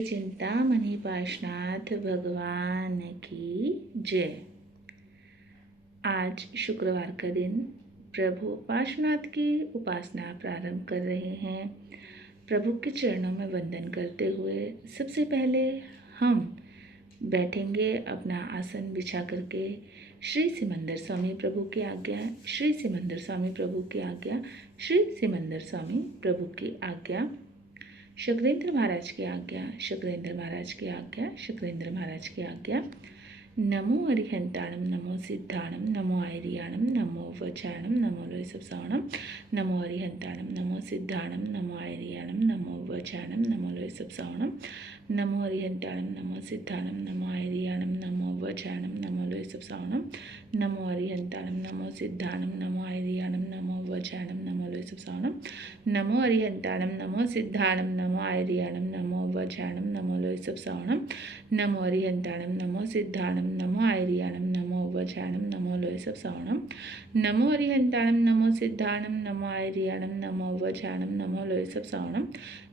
चिंतामणि पार्श्वनाथ भगवान की जय। आज शुक्रवार का दिन प्रभु पार्श्वनाथ की उपासना प्रारंभ कर रहे हैं। प्रभु के चरणों में वंदन करते हुए सबसे पहले हम बैठेंगे अपना आसन बिछा करके। श्री सिमंदर स्वामी प्रभु की आज्ञा, श्री सिमंदर स्वामी प्रभु की आज्ञा, श्री सिमंदर स्वामी प्रभु की आज्ञा। शुक्रेंद्र महाराज की आज्ञा, शुक्रेंद्र महाराज की आज्ञा, शुक्रेंद्र महाराज की आज्ञा। नमो अरिहंताणम, नमो सिद्धाणम, नमो आयरियाणम, नमो वचाणम, नमो लोयसवसावणम। नमो अरिहंताणम, नमो सिद्धाणम, नमो आयरियाणम, नमो वचाणम, नमो लोयसवसावणम। नमो अरिहंताणम, नमो सिद्धाणम, नमो आयरियाणम, नमो वचाणम, नमो लोयसवसावणम। नमो अरिहंताणम, नमो सिद्धाणम, नमो आयरियाणम, नमो वचाणम, नमो लोयसवसावणम। नमो अरिहंताणम, नमो सिद्धाणम, नमो आयरियाणम, नमो वचाणम, नमो लोयसवसावणम। नमो अरिहंताणम, नमो सिद्धाणम, नमो आयरियाणम, नमो वचाणम, नमो लोयसवसावणम। नमो अरिहंताणम, नमो सिद्धाणम, नमो आयरियाणम, नमो वचाणम, नमो लोयसवसावणम।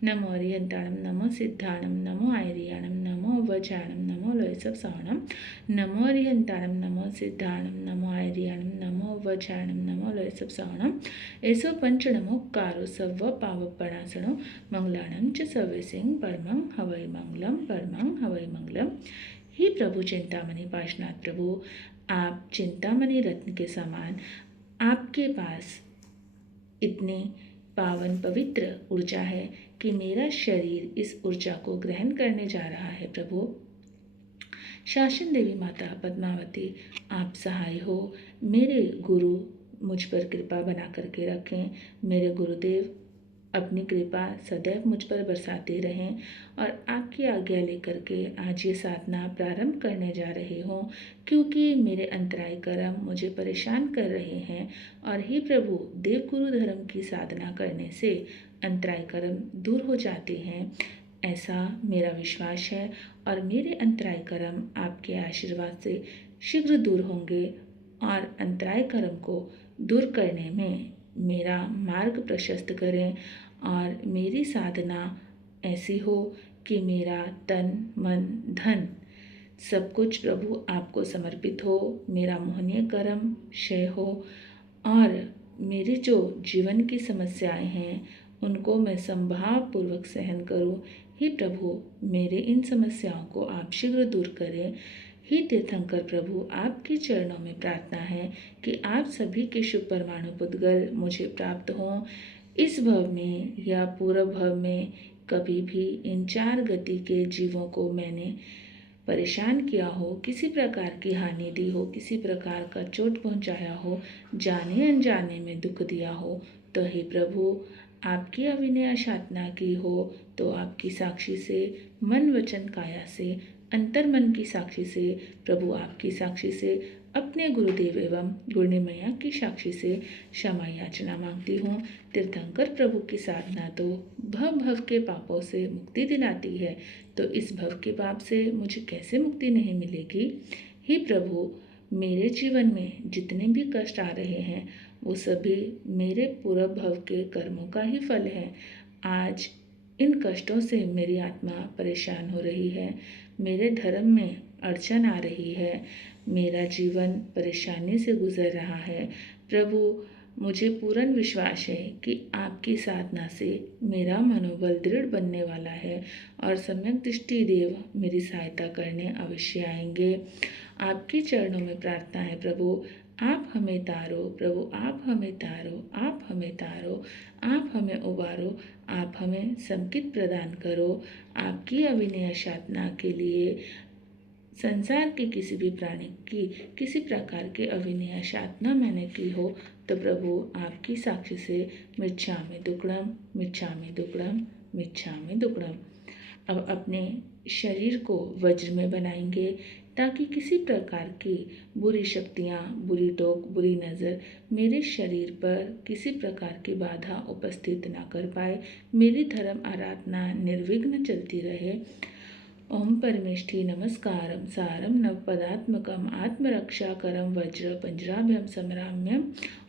नमो अरिहंताणम, नमो सिद्धाणम, नमो आयरियाणम, नमो वचाणम, नमो लोयसवसावणम। नमो अरिहंताणम, नमो सिद्धाणम, नमो आयरियाणम, नमो वचाणम, नमो लोयसवसावणम। एसो पंचनमोक्कारो सव्व पावपणासनो मंगलाणं च सव्यसिंह परमं हवै मंगलम, परमं हवै मंगलम। ही प्रभु चिंतामणि पार्श्वनाथ प्रभु, आप चिंतामणि रत्न के समान, आपके पास इतनी पावन पवित्र ऊर्जा है कि मेरा शरीर इस ऊर्जा को ग्रहण करने जा रहा है। प्रभु शासन देवी माता पद्मावती, आप सहाय हो। मेरे गुरु मुझ पर कृपा बना करके रखें। मेरे गुरुदेव अपनी कृपा सदैव मुझ पर बरसाते रहें और आपकी आज्ञा लेकर के आज ये साधना प्रारंभ करने जा रहे हों, क्योंकि मेरे अंतराय कर्म मुझे परेशान कर रहे हैं। और हे प्रभु, देव गुरु धर्म की साधना करने से अंतराय कर्म दूर हो जाते हैं, ऐसा मेरा विश्वास है। और मेरे अंतराय कर्म आपके आशीर्वाद से शीघ्र दूर होंगे और अंतराय कर्म को दूर करने में मेरा मार्ग प्रशस्त करें और मेरी साधना ऐसी हो कि मेरा तन मन धन सब कुछ प्रभु आपको समर्पित हो। मेरा मोहनीय कर्म क्षय हो और मेरी जो जीवन की समस्याएं हैं उनको मैं संभावपूर्वक सहन करूं। हे प्रभु, मेरे इन समस्याओं को आप शीघ्र दूर करें। हे तीर्थंकर प्रभु, आपके चरणों में प्रार्थना है कि आप सभी के शुभ परमाणु पुद्गल मुझे प्राप्त हों। इस भव में या पूर्व भव में कभी भी इन चार गति के जीवों को मैंने परेशान किया हो, किसी प्रकार की हानि दी हो, किसी प्रकार का चोट पहुंचाया हो, जाने अनजाने में दुख दिया हो, तो हे प्रभु, आपकी अविनय साधना की हो तो आपकी साक्षी से, मन वचन काया से, अंतर मन की साक्षी से, प्रभु आपकी साक्षी से, अपने गुरुदेव एवं गुरुनी मैया की साक्षी से क्षमा याचना मांगती हूँ। तीर्थंकर प्रभु की साधना तो भव भव के पापों से मुक्ति दिलाती है, तो इस भव के पाप से मुझे कैसे मुक्ति नहीं मिलेगी। हे प्रभु, मेरे जीवन में जितने भी कष्ट आ रहे हैं वो सभी मेरे पूर्व भव के कर्मों का ही फल है। आज इन कष्टों से मेरी आत्मा परेशान हो रही है, मेरे धर्म में अड़चन आ रही है, मेरा जीवन परेशानी से गुजर रहा है। प्रभु, मुझे पूर्ण विश्वास है कि आपकी साधना से मेरा मनोबल दृढ़ बनने वाला है और सम्यक दृष्टि देव मेरी सहायता करने अवश्य आएंगे। आपके चरणों में प्रार्थना है प्रभु, आप हमें तारो। प्रभु, आप हमें तारो, आप हमें तारो, आप हमें उबारो, आप हमें संकित प्रदान करो। आपकी अविनय साधना के लिए संसार के किसी भी प्राणी की किसी प्रकार के अविनय साधना मैंने की हो तो प्रभु आपकी साक्षी से मिच्छामि दुक्कडम, मिच्छामि दुक्कडम, मिच्छामि दुक्कडम। अब अपने शरीर को वज्र में बनाएंगे ताकि किसी प्रकार की बुरी शक्तियाँ, बुरी टोक, बुरी नज़र मेरे शरीर पर किसी प्रकार की बाधा उपस्थित ना कर पाए। मेरी धर्म आराधना निर्विघ्न चलती रहे ओम परमेष्ठी नमस्कारं सारं नवपदात्मकम् आत्मरक्षाकरं वज्र पंजराभ्यं समराम्यम।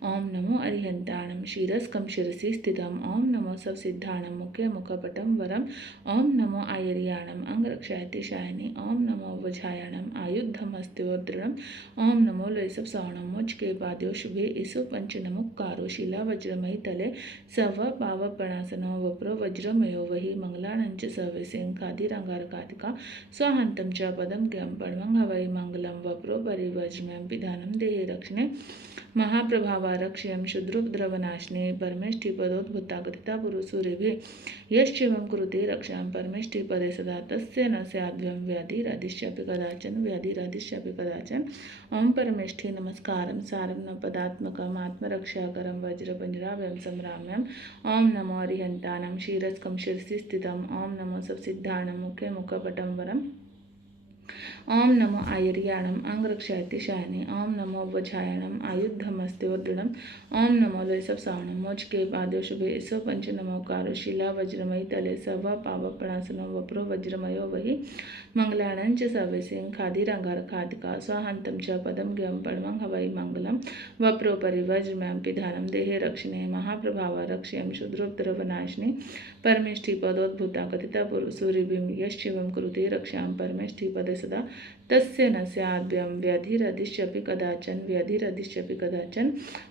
ओम नमो अरिहंताणं शिरस्कं शिरसि स्थितम्। ओम नमो सबसिद्धाणं मुखे मुखपटं वरम्। ओम नमो आयर्याणम् अंगरक्षायतिशायिनी। ओम नमो वज्रायाणम् आयुधमस्त्योदृढम्। ओम नमो लयसप्सवणं मोचके पाद्यो शुभे ईसु पंचनमुक्कारो शिला वज्रमयी तले सव पावपणासनो वप्रो वज्रमयो वही मंगलानंच सवेसिंखादिरंगारकादिका स्वाहान्तं च पदं ज्ञं परमं हवै मङ्गलं वप्रो परिवज्रम्यं पिधानं देहे रक्षणे महाप्रभावारक्ष्यं शूद्रोपद्रवनाशने परमेष्ठिपदोद्भूता कथिता पुरुषूरिभिः यश्चिवं कुरुते रक्षां परमेष्ठिपदे सदा तस्य न स्याद्व्यं व्याधिरादिश्यपि कदाचन व्याधिरादिश्यपि कदाचन। ओम परमेष्ठी नमस्कारं सारं न पदात्मकम् आत्मरक्षाकरं वज्रपंजराभ्यं समराम्यम। ओम नमो अरिहंताणं शिरस्कं शिरसि स्थितम्। ओम नमो सबसिद्धाणं मुखे मुखपटं वरम्। ओम नमो आयर्याणम् अंगरक्षायतिशायिनी। ओम नमो वज्रायाणम् आयुधमस्त्योदृढम्। ओम नमो लयसप्सवणं मोचके पाद्यो शुभे ईसो पंचनमोकारो शिला वज्रमयी तले सव पावपणासनो वप्रो वज्रमयो वही मंगलानंच सवेसिंखादिरंगारकादिका स्वाहान्तं च पदं ज्ञं परमं हवै मङ्गलं वप्रो परिवज्रम्यं पिधानं देहे रक्षणे महाप्रभावारक्ष्यं शूद्रोपद्रवनाशने परमेष्ठिपदोद्भूता कथिता पुरुषूरिभिः यश्चिवं कुरुते रक्षां परमेष्ठिपदे सदा तस्य न स्याद्व्यं व्याधिरदिश्यपि कदाचन व्याधिरदिश्यपि कदाचन।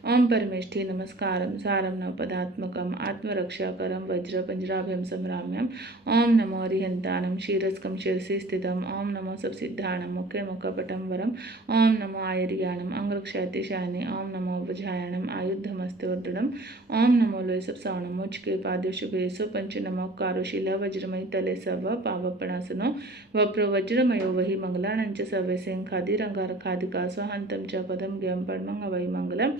ओम परमेष्ठी नमस्कारं सारं नवपदात्मकम् आत्मरक्षाकरं वज्रपंजराभ्यं समराम्यम। ओम नमो अरिहंताणं शिरस्कं शिरसि स्थितम्। ओम नमो सबसिद्धाणं मुखे मुखपटं वरम्। ओम नमो आयर्याणम् अंगरक्षायतिशायिनी। ओम नमो वज्रायाणम् आयुधमस्त्योदृढम्। ओम नमो लयसप्सवणं मोचके पाद्यो शुभे ईसो पंचनमोक्कारो शिला वज्रमयी तले सव पावपणासनो वप्रो वज्रमयो वही मंगलानंच सवेसिंखादिरंगारकादिका स्वाहान्तं च पदं ज्ञं परमं हवै मङ्गलं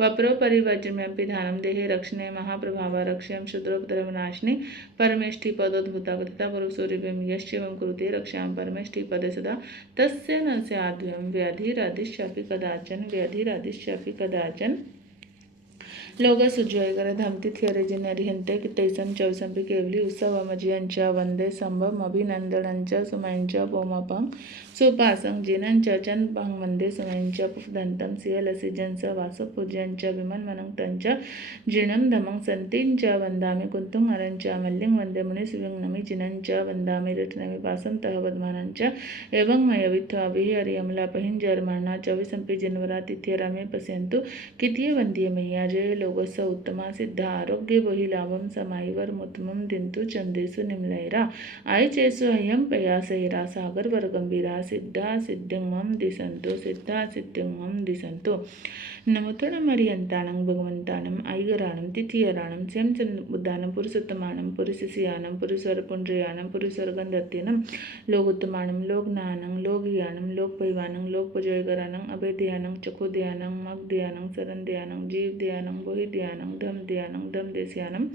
वप्रो परिवज्रम्यं पिधानं देहे रक्षणे महाप्रभावारक्ष्यं शूद्रोपद्रवनाशने परमेष्ठिपदोद्भूता कथिता पुरुषूरिभिः यश्चिवं कुरुते रक्षां परमेष्ठिपदे सदा तस्य न स्याद्व्यं व्याधिरादिश्यपि कदाचन व्याधिरादिश्यपि कदाचन। लोगसुज्वयगरधम तिथियरेजिन अरिहंते कितैसं चौसंपि केवली उत्सवमजियंच वंदे संभमभिनंदनंच सुमयंच पोमपं सुपासं जिनंच चनपं वंदे सुमयंच पुफदंतं सियलसिजंस वासुपूज्यंच विमन्मनंतंच जिनं धमं संतिंच वंदामि कुंतुं हरंच मल्लिं वंदे मुनिसुविं नमि जिनंच वंदामि रत्नमि पासं तह वदमानंच एवं मयवित्वाभिः हरियमलापहिंजर्मणा चौविसंपि जिनवरा तिथियरामे पश्यन्तु कितीय वंद्य मैया जय लोगस उत्तमा सिद्धा आरोग्य बहिलाभम समाईवर मुत्तमं दिंतु चंदेसु निम्लैरा आयचेसु अय्यम पयासैरा सागर वर गंभीरा सिद्धा सिद्धिंगम दिसंतो सिद्धा सिद्धिंगम दिसंतो। नमोत्तरम अरिहंताणं भगवंताणं ऐगराणं तिथियराणं सेमचंदबुद्धानं पुरुषोत्तमानं पुरुषसियानं पुरुषरपुंड्रयानं पुरुषरगंधत्यनं लोकोत्तमानं लोकनानं लोकयानं लोकपैवानं लोकपजयगरानं अभेदयानं चकोदयानं मगदयानं सरंदयानं जीवदयानं बोहिदयानं धमदयानं धमदेशयानं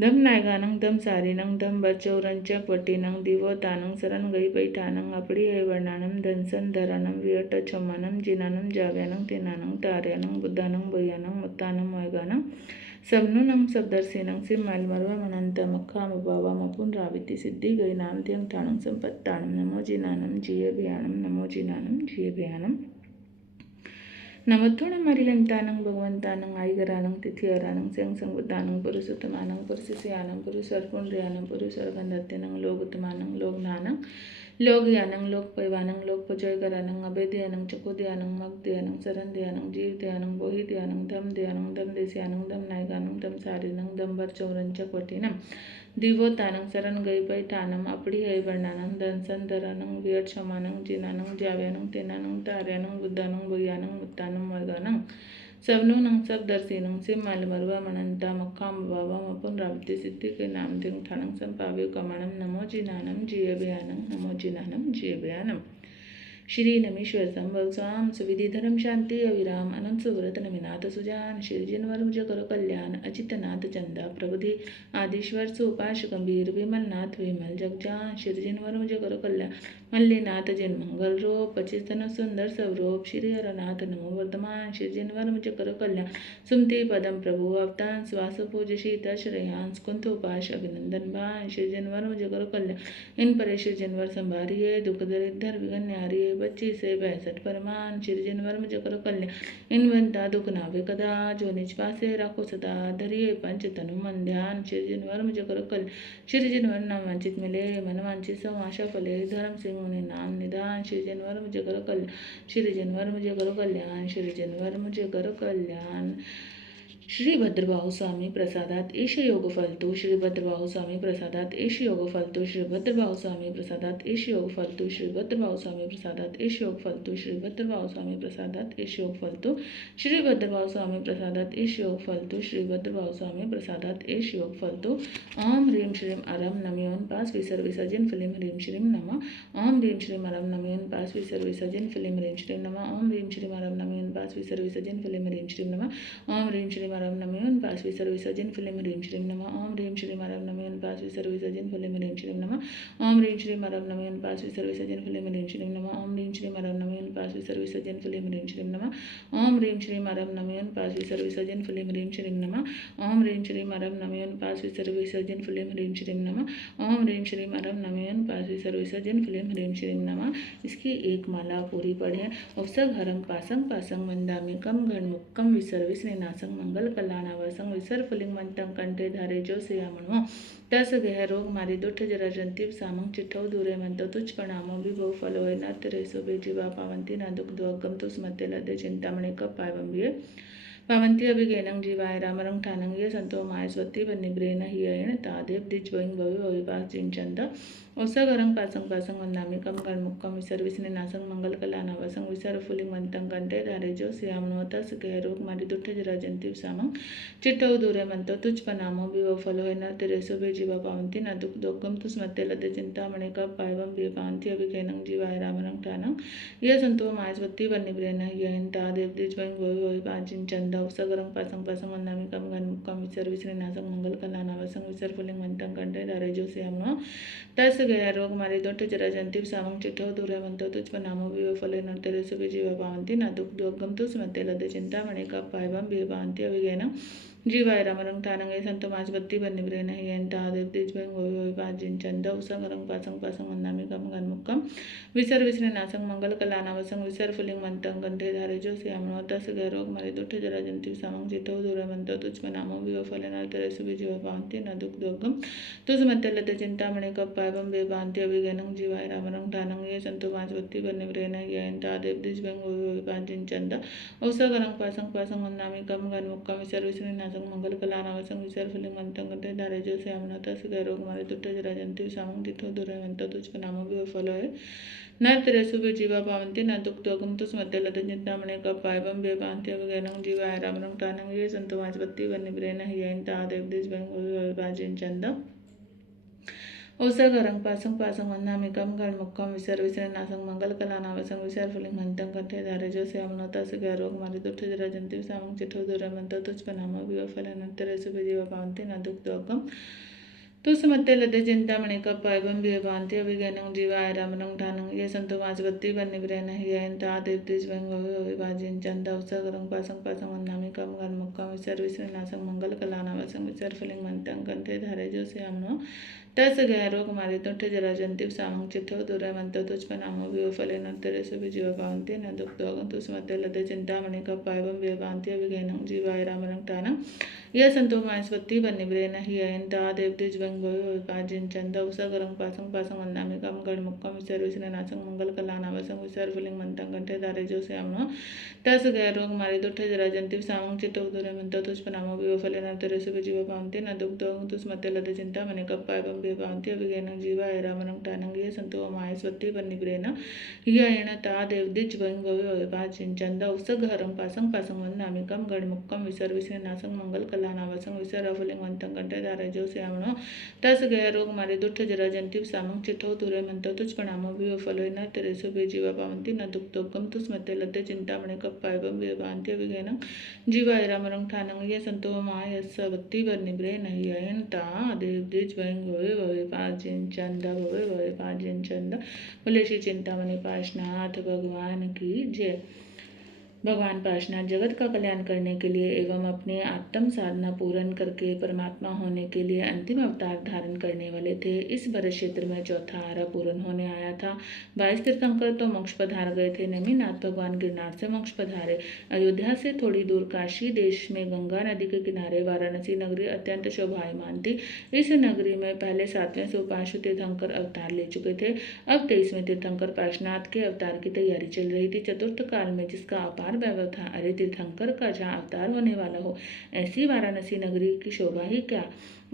धम नायगानं धम सारीनं धम बचौरंच पटीनं दिवोतानं सरन गई बैठानं अपड़ी है वर्णानं धनसन धरानं वियट चौमानं जिनानं जाव्यानं तेनानं तार्यानं बुद्धानं बयानं मुत्तानं मोयगानं सबनुनं सबदर्शिनं सिम्माल मरवा मनंत मक्खा मबावा मपुन राविति सिद्धि गई नाम त्यंग ठाणं संपत्ताणं नमो जिनानं जिय भयानं नमो जिनानं जिय भयानं। नमोत्तरम अरिहंताणं भगवंताणं ऐगराणं तिथियराणं सेंसंबुद्धानं पुरुषोत्तमानं पुरुषसियानं पुरुषरपुंड्रयानं पुरुषरगंधत्यनं लोकोत्तमानं लोकनानं लोकयानं लोकपैवानं लोकपजयगरानं अभेदयानं चकोदयानं मगदयानं सरंदयानं जीवदयानं बोहिदयानं धमदयानं धमदेशयानं धमनायगानं धमसारीनं धमबरचौरंच पटीनं दिवोतानं सरन गई बैठानं अपड़ी है वर्णानं धनसन धरानं वियट क्षमानं जिनानं जाव्यानं तेनानं तार्यानं बुद्धानं बयानं मुत्तानं मोयगानं सबनुनं सबदर्शिनं सिम्माल मरवा मनंता मक्खा मबावा मपुन राविति सिद्धि के नाम त्यंग ठाणं संपाव्यो कमाणं नमो जिनानं जिय भयानं नमो जिनानं जिय भयानं। श्री नमेश्वर संभव स्वाम सुविधि धर्म शांति अविराम अनंत सुव्रत नमिनाथ सुजान श्री जिनवर मुझ करो कल्याण अचितनाथ चंदा प्रबुधि आदिश्वर सुपाश गंभीर विमल नाथ विमल जगजान श्री जिनवर मुझ करो कल्याण मल्लीनाथ जिन मंगल रूप पचितन सुंदर स्वरूप श्री हरनाथ नमो वर्धमान श्री जिनवर मुझ करो कल्याण सुमति पदम प्रभु अवतान श्वास पूज शीत श्रेयांस कुंथ उपाश अभिनंदन भान श्री जिनवर मुझ करो कल्याण इन परेश जनवर संभारिये दुख दरिद्र विघन न्यारिये बच्ची से 62 परमान श्री जिनवर मुझ करो कल्याण इन वंता दुख नावे कदा जो निज पासे राखो सदा धरिये पंच तनु मन ध्यान श्री जिनवर मुझ करो कल्याण श्री जिनवर नाम वांछित मिले मन वांछित सब आशा फले धर्म सिंह ने नाम निदान श्री जिनवर मुझ करो कल्याण श्री जिनवर मुझ करो कल्याण श्री जिनवर मुझ करो कल्याण श्री भद्रबाहु स्वामी प्रसादात ईश योग फलतु श्री भद्रबाहु स्वामी प्रसादात ईश योग फलतु श्री भद्रबाहु स्वामी प्रसादात ईश योग फलतु श्री भद्रबाहु स्वामी प्रसादात ईश योग फलतु श्री भद्रबाहु स्वामी प्रसादात ईश योग फलतु श्री भद्रबाहु स्वामी प्रसादात ईश योग फलतु श्री भद्रबाहु स्वामी प्रसादात ईश योग फलतु ओम ह्रीं श्रीं अरम नमयोन पास विसर्ग विसर्जन फिलिम ह्रीं श्रीं नमः ओम ह्रीं श्रीं अरम नमयोन पास विसर्ग विसर्जन फिलिम ह्रीं श्रीं नमः ओम ह्रीं श्रीं अरम नमयोन पास विसर्ग विसर्जन फिलिम ह्रीं श्रीं नमः ओम ह्रीं श्रीं अरम नमयोन पास विसर्ग विसर्जन फिलिम ह्रीं श्रीं नमः ओम ह्रीं श्रीं अरम नमयोन पास विसर्ग विसर्जन फिलिम ह्रीं श्रीं नमः ओम ह्रीं श्रीं अरम नमयोन पास विसर्ग विसर्जन फिलिम ह्रीं श्रीं नमः ओम ह्रीं श्रीं अरम नमयोन पास विसर्ग विसर्जन फिलिम ह्रीं श्रीं नमः ओम ह्रीं श्रीं अरम नमयोन पास विसर्ग विसर्जन फिलिम ह्रीं श्रीं नमः ओम ह्रीं श्रीं अरम नमयोन पास विसर्ग विसर्जन फिलिम ह्रीं श्रीं नमः ओम ह्रीं श्रीं अरम नमयोन पास विसर्ग विसर्जन फिलिम ह्रीं श्रीं नमः। इसकी एक माला पूरी पढ़ें। औसग हरम पासंग पासंग वंदामि कम घन मुक्कम विसर्ग विस्नेनासंग मंगल कल्याणावसंग विसर्ग फलिंग मंतं कंठे धारे जो सियामणो तस गह रोग मारी दुठ जरा जंतीव सामंग चिट्ठौ दूरे मंतो तुझ प्रणामो विभो फलो है नत रेसो बेजीवा पावंती ना दुख दुअगम तुस मते लदे चिंतामणि कप पावंबिये पावंती अभिगेनं जीवाय रामरंग ठानं ये संतो मायस्वती बन्निब्रेन ही अयण तादेव दिज वंग भवि भविपास जिंचंद औसग हरं पासंग पासंग वंदामि कम गण मुक्कम विसर्ग विस्नेनासंग मंगल कल्याणावसंग विसर्ग फुलिंग मंतं कंठे धारे जो सियामणो तस गह रोग मारी दुठ जरा जंतीव सामंग चिट्ठौ दूरे मंतो तुझ पनामो विभो फलो है नर तेरेसो बेजीवा पावंती न दुख दोगम तुस मते लदे चिंतामणि कप पावम बिय पावंती अभिगेनं जीवाय रामरंग ठानं ये संतो मायस्वती बन्निब्रेन ही अयण तादेव दिज वंग भवि भविपास जिंचंद औसग हरं पासंग पासंग वंदामि कम गण मुक्कम विसर्ग विस्नेनासंग मंगल कल्याणावसंग विसर्ग फुलिंग मंतं कंठे धारे जो सियामणो तस गया रोग मारे दोठ जरा जंतीव सामंग चिट्ठौ दूरे मंतो तुझ पनामो विभो फले नर तेरेसो बेजीवा पावंती न दुख दुअगम तुस मते लदे चिंतामणि कप पावम बिय पावंती अभिगेनं जीवाय रामरंग ठानं ये संतो मायस्वती बन्निब्रेन ही अयण तादेव दिज वंग भवि भविपास जिंचंद औसग हरं पासंग पासंग वंदामि कम गण मुक्कम विसर्ग विस्नेनासंग मंगल कल्याणावसंग विसर्ग फुलिंग मंतं कंठे धारे जो सियामणो तस गह रोग मारे दुठ जरा जंतीव सामंग चिट्ठौ दूरे मंतो तुझ पनामो विभो फले नर तेरेसो बेजीवा पावंती न दुख दुअगम तुस मते लदे चिंतामणि कप पावम बिय पावंती अभिगेनं जीवाय रामरंग ठानं ये संतो मायस्वती बन्निब्रेन ही अयण तादेव दिज वंग भवि भविपास जिंचंद औसग हरं पासंग पासंग वंदामि कम गण मुक्कम विसर्ग विस्नेनासंग मंगल कल्याणावसंग विसर्ग फुलिंग मंतं कंठे धारे जो सियामणो तस गह रोग मारे दुठ जरा जंतीव सामंग चिट्ठौ दूरे मंतो तुझ पनामो विभो फलो है नर तेरेसो बेजीवा पावंती न दुख दोगम तुस मते लदे चिंतामणि कप पावम बिय पावंती अभिगेनं जीवाय रामरंग ठानं ये संतो मायस्वती बन्निब्रेन ही अयण तादेव दिज वंग भवि भविपास जिंचंद औसग हरं पासंग पासंग वंदामि कम गण मुक्कम विसर्ग विस्नेनासंग मंगल कल्याणावसंग विसर्ग फुलिंग मंतं कंठे धारे जो सियामणो तस गह रोग मारे दुठ जरा जंतीव सामंग चिट्ठौ दूरे मंतो तुझ पनामो विभो फले नर तेरेसो बेजीवा पावंती न दुख दोगम तुस मते लदे चिंतामणि कप पावम बिय पावंती अभिगेनं जीवाय रामरंग ठानं ये संतो मायस्वती बन्निब्रेन ही अयण तादेव दिज वंग भवि भविपास जिंचंद औसग हरं पासंग पासंग वंदामि कम गण मुक्कम विसर्ग विस्नेनासंग मंगल कल्याणावसंग विसर्ग फुलिंग मंतं कंठे धारे जो सियामणो तस गह रोग मारे दुठ जरा जंतीव सामंग चिट्ठौ दूरे मंतो तुझ पनामो विभो फले नर तेरेसो बेजीवा पावंती न दुख दोगम तुस मते लदे चिंतामणि कप पावम बिय पावंती अभिगेनं जीवाय रामरंग ठानं ये संतो मायस्वती बन्निब्रेन ही अयण तादेव दिज वंग भवि भविपास जिंचंद औसग हरं पासंग पासंग वंदामि कम गण मुक्कम विसर्ग विस्नेनासंग मंगल कल्याणावसंग विसर्ग फुलिंग मंतं कंठे धारे जो सियामणो तस गह रोग मारे दुठ जरा जंतीव सामंग चिट्ठौ दूरे मंतो तुझ पनामो विभो फले नर तेरेसो बेजीवा पावंती न दुख दोगम तुस मते लदे चिंतामणि कप पावम व्यपान्ति अभिज्ञानं जीवा ऐरावनं टानं ये संतो माय स्वत्ति वन्निब्रेन येन ता देवदिच वंग भवे चिंचंद उसघरं पासं पासं वन्नामिकं गणमुक्कं विसर्विसेनासं मंगल कलानावसं विसरफलिंगवन्तं कंठधारजो श्यामणो तस गया रोग मारे दुष्ट जरा जंती सामं चिठो तुरे मंतो तुझ प्रणामो भी फलो न तेरेसु बे जीवा पावंती न दुक्तोकम तुस्मते लते चिंतामणि कप्पायवं व्यपान्ति अभिज्ञानं जीवा ऐरावनं ठानं ये संतो माय स्वत्ति वन्निब्रे नयन ता देवदिच वंग भवे चिंचंद भवे चिंचंद बोले श्री चिंतामणि पार्श्वनाथ भगवान की जय। भगवान पार्श्वनाथ जगत का कल्याण करने के लिए एवं अपने आत्म साधना पूर्ण करके परमात्मा होने के लिए अंतिम अवतार धारण करने वाले थे। इस भरत क्षेत्र में चौथा आरा पूर्ण होने आया था। 22 तीर्थंकर तो मोक्ष पधार गए थे। नेमिनाथ भगवान गिरनार से मोक्ष पधारे। अयोध्या से थोड़ी दूर काशी देश में गंगा नदी के किनारे वाराणसी नगरी अत्यंत शोभायमान थी। इस नगरी में पहले 7वें सुपार्श्व तीर्थंकर अवतार ले चुके थे। अब 23वें तीर्थंकर पार्श्वनाथ के अवतार की तैयारी चल रही थी। चतुर्थ काल में जिसका अपार वैभव था, अरे तीर्थंकर का जहाँ अवतार होने वाला हो, ऐसी वाराणसी नगरी की शोभा ही क्या।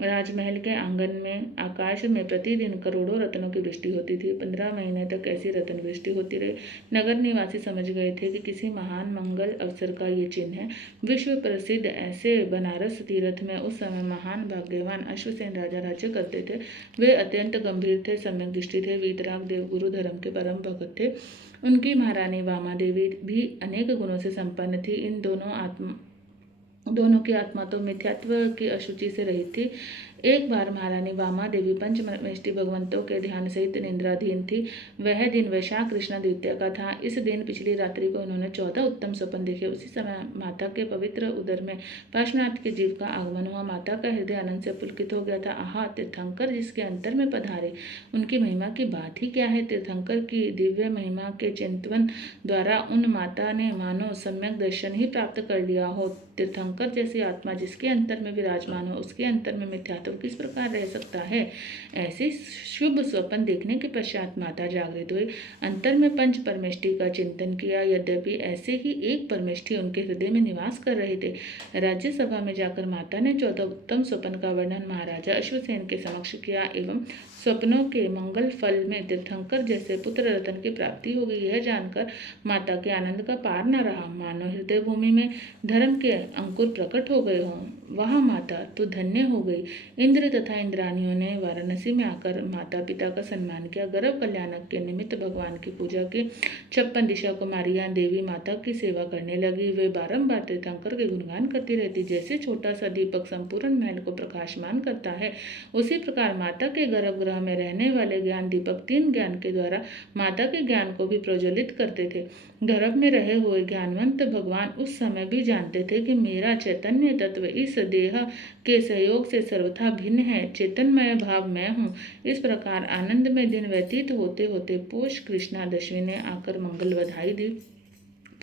राजमहल के आंगन में आकाश में प्रतिदिन करोड़ों रत्नों की वृष्टि होती थी। 15 महीने तक ऐसी रत्न वृष्टि होती रही। नगर निवासी समझ गए थे कि किसी महान मंगल अवसर का ये चिन्ह है। विश्व प्रसिद्ध ऐसे बनारस तीर्थ में उस समय महान भाग्यवान अश्वसेन राजा राज्य करते थे। वे अत्यंत गंभीर थे, सम्यक दृष्टि थे, वीतराग देवगुरु धर्म के परम भक्त थे। उनकी महारानी वामा देवी भी अनेक गुणों से संपन्न थी। इन दोनों की आत्मा तो मिथ्यात्व की अशुचि से रही थी। एक बार महारानी वामा देवी पंचमेष्टि भगवंतों के ध्यान सहित निद्राधीन थी। वह दिन वैशाख कृष्ण द्वितीया का था। इस दिन पिछली रात्रि को उन्होंने 14 उत्तम स्वप्न देखे। उसी समय माता के पवित्र उदर में पार्श्वनाथ के जीव का आगमन हुआ। माता का हृदय आनंद से पुलकित हो गया था। आहा, तीर्थंकर जिसके अंतर में पधारे, उनकी महिमा की बात ही क्या है। तीर्थंकर की दिव्य महिमा के चिंतन द्वारा उन माता ने मानो सम्यक दर्शन ही प्राप्त कर लिया हो। तीर्थंकर जैसी आत्मा जिसके अंतर में विराजमान हो, उसके अंतर में मिथ्यात्व किस प्रकार रह सकता है। ऐसे शुभ स्वप्न देखने के पश्चात माता जागृत हुई। अंतर में पंच परमेष्टि का चिंतन किया। यद्यपि ऐसे ही एक परमेष्टि उनके हृदय में निवास कर रहे थे। राज्यसभा में जाकर माता ने 14 उत्तम स्वप्न का वर्णन महाराजा अश्वसेन के समक्ष किया एवं स्वप्नों के मंगल फल में तीर्थंकर जैसे पुत्र रत्न की प्राप्ति हो गई। यह जानकर माता के आनंद का पार न रहा। मानो हृदय भूमि में धर्म के अंकुर प्रकट हो गए हों। वहाँ माता तो धन्य हो गई। इंद्र तथा इंद्रानियों ने वाराणसी में आकर माता पिता का सम्मान किया। गर्भ कल्याणक के निमित्त भगवान की पूजा की। 56 दिशा कुमारियां देवी माता की सेवा करने लगी। वे बारंबार तीर्थंकर के गुणगान करती रहती। जैसे छोटा सा दीपक संपूर्ण महल को प्रकाशमान करता है, उसी प्रकार माता के गर्भगृह में रहने वाले ज्ञान दीपक 3 ज्ञान के द्वारा माता के ज्ञान को भी प्रज्वलित करते थे। गर्भ में रहे हुए ज्ञानवंत भगवान उस समय भी जानते थे कि मेरा चैतन्य तत्व इस देह के सहयोग से सर्वथा भिन्न है। चैतन्यमय भाव मैं हूँ। इस प्रकार आनंद में दिन व्यतीत होते होते पोष कृष्णा दशमी ने आकर मंगल बधाई दी।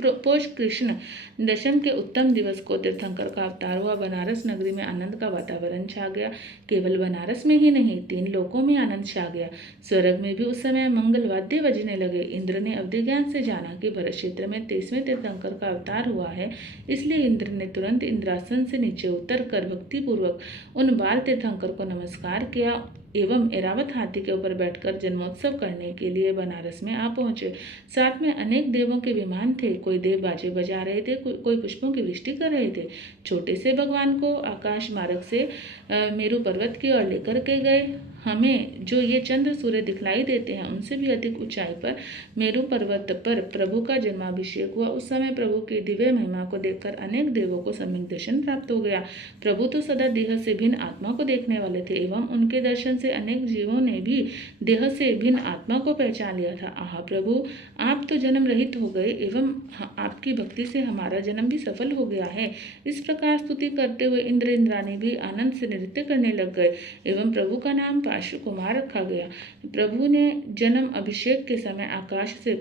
पोष कृष्ण दशम के उत्तम दिवस को तीर्थंकर का अवतार हुआ। बनारस नगरी में आनंद का वातावरण छा गया। केवल बनारस में ही नहीं, 3 लोकों में आनंद छा गया। स्वर्ग में भी उस समय मंगल वाद्य बजने लगे। इंद्र ने अवधि ज्ञान से जाना कि भरत क्षेत्र में 23वें तीर्थंकर का अवतार हुआ है। इसलिए इंद्र ने तुरंत इंद्रासन से नीचे उतर कर भक्तिपूर्वक उन बाल तीर्थंकर को नमस्कार किया एवं ऐरावत हाथी के ऊपर बैठकर जन्मोत्सव करने के लिए बनारस में आ पहुंचे। साथ में अनेक देवों के विमान थे। कोई देव बाजे बजा रहे थे, कोई पुष्पों की वृष्टि कर रहे थे। छोटे से भगवान को आकाश मार्ग से मेरु पर्वत की ओर लेकर के गए। हमें जो ये चंद्र सूर्य दिखलाई देते हैं, उनसे भी अधिक ऊंचाई पर मेरु पर्वत पर प्रभु का जन्माभिषेक हुआ। उस समय प्रभु की दिव्य महिमा को देखकर अनेक देवों को सम्यक दर्शन प्राप्त हो गया। प्रभु तो सदा देह से भिन्न आत्मा को देखने वाले थे एवं उनके दर्शन से अनेक जीवों ने भी देह से भिन्न आत्मा को पहचान लिया था। आहा प्रभु, आप तो जन्म रहित हो गए एवं आपकी भक्ति से हमारा जन्म भी सफल हो गया है। इस प्रकार स्तुति करते हुए इंद्र इंद्राणी भी आनंद से नृत्य करने लग गए एवं प्रभु का नाम पार्श्व कुमार रखा गया। प्रभु ने जन्म अभिषेक के समय आकाश से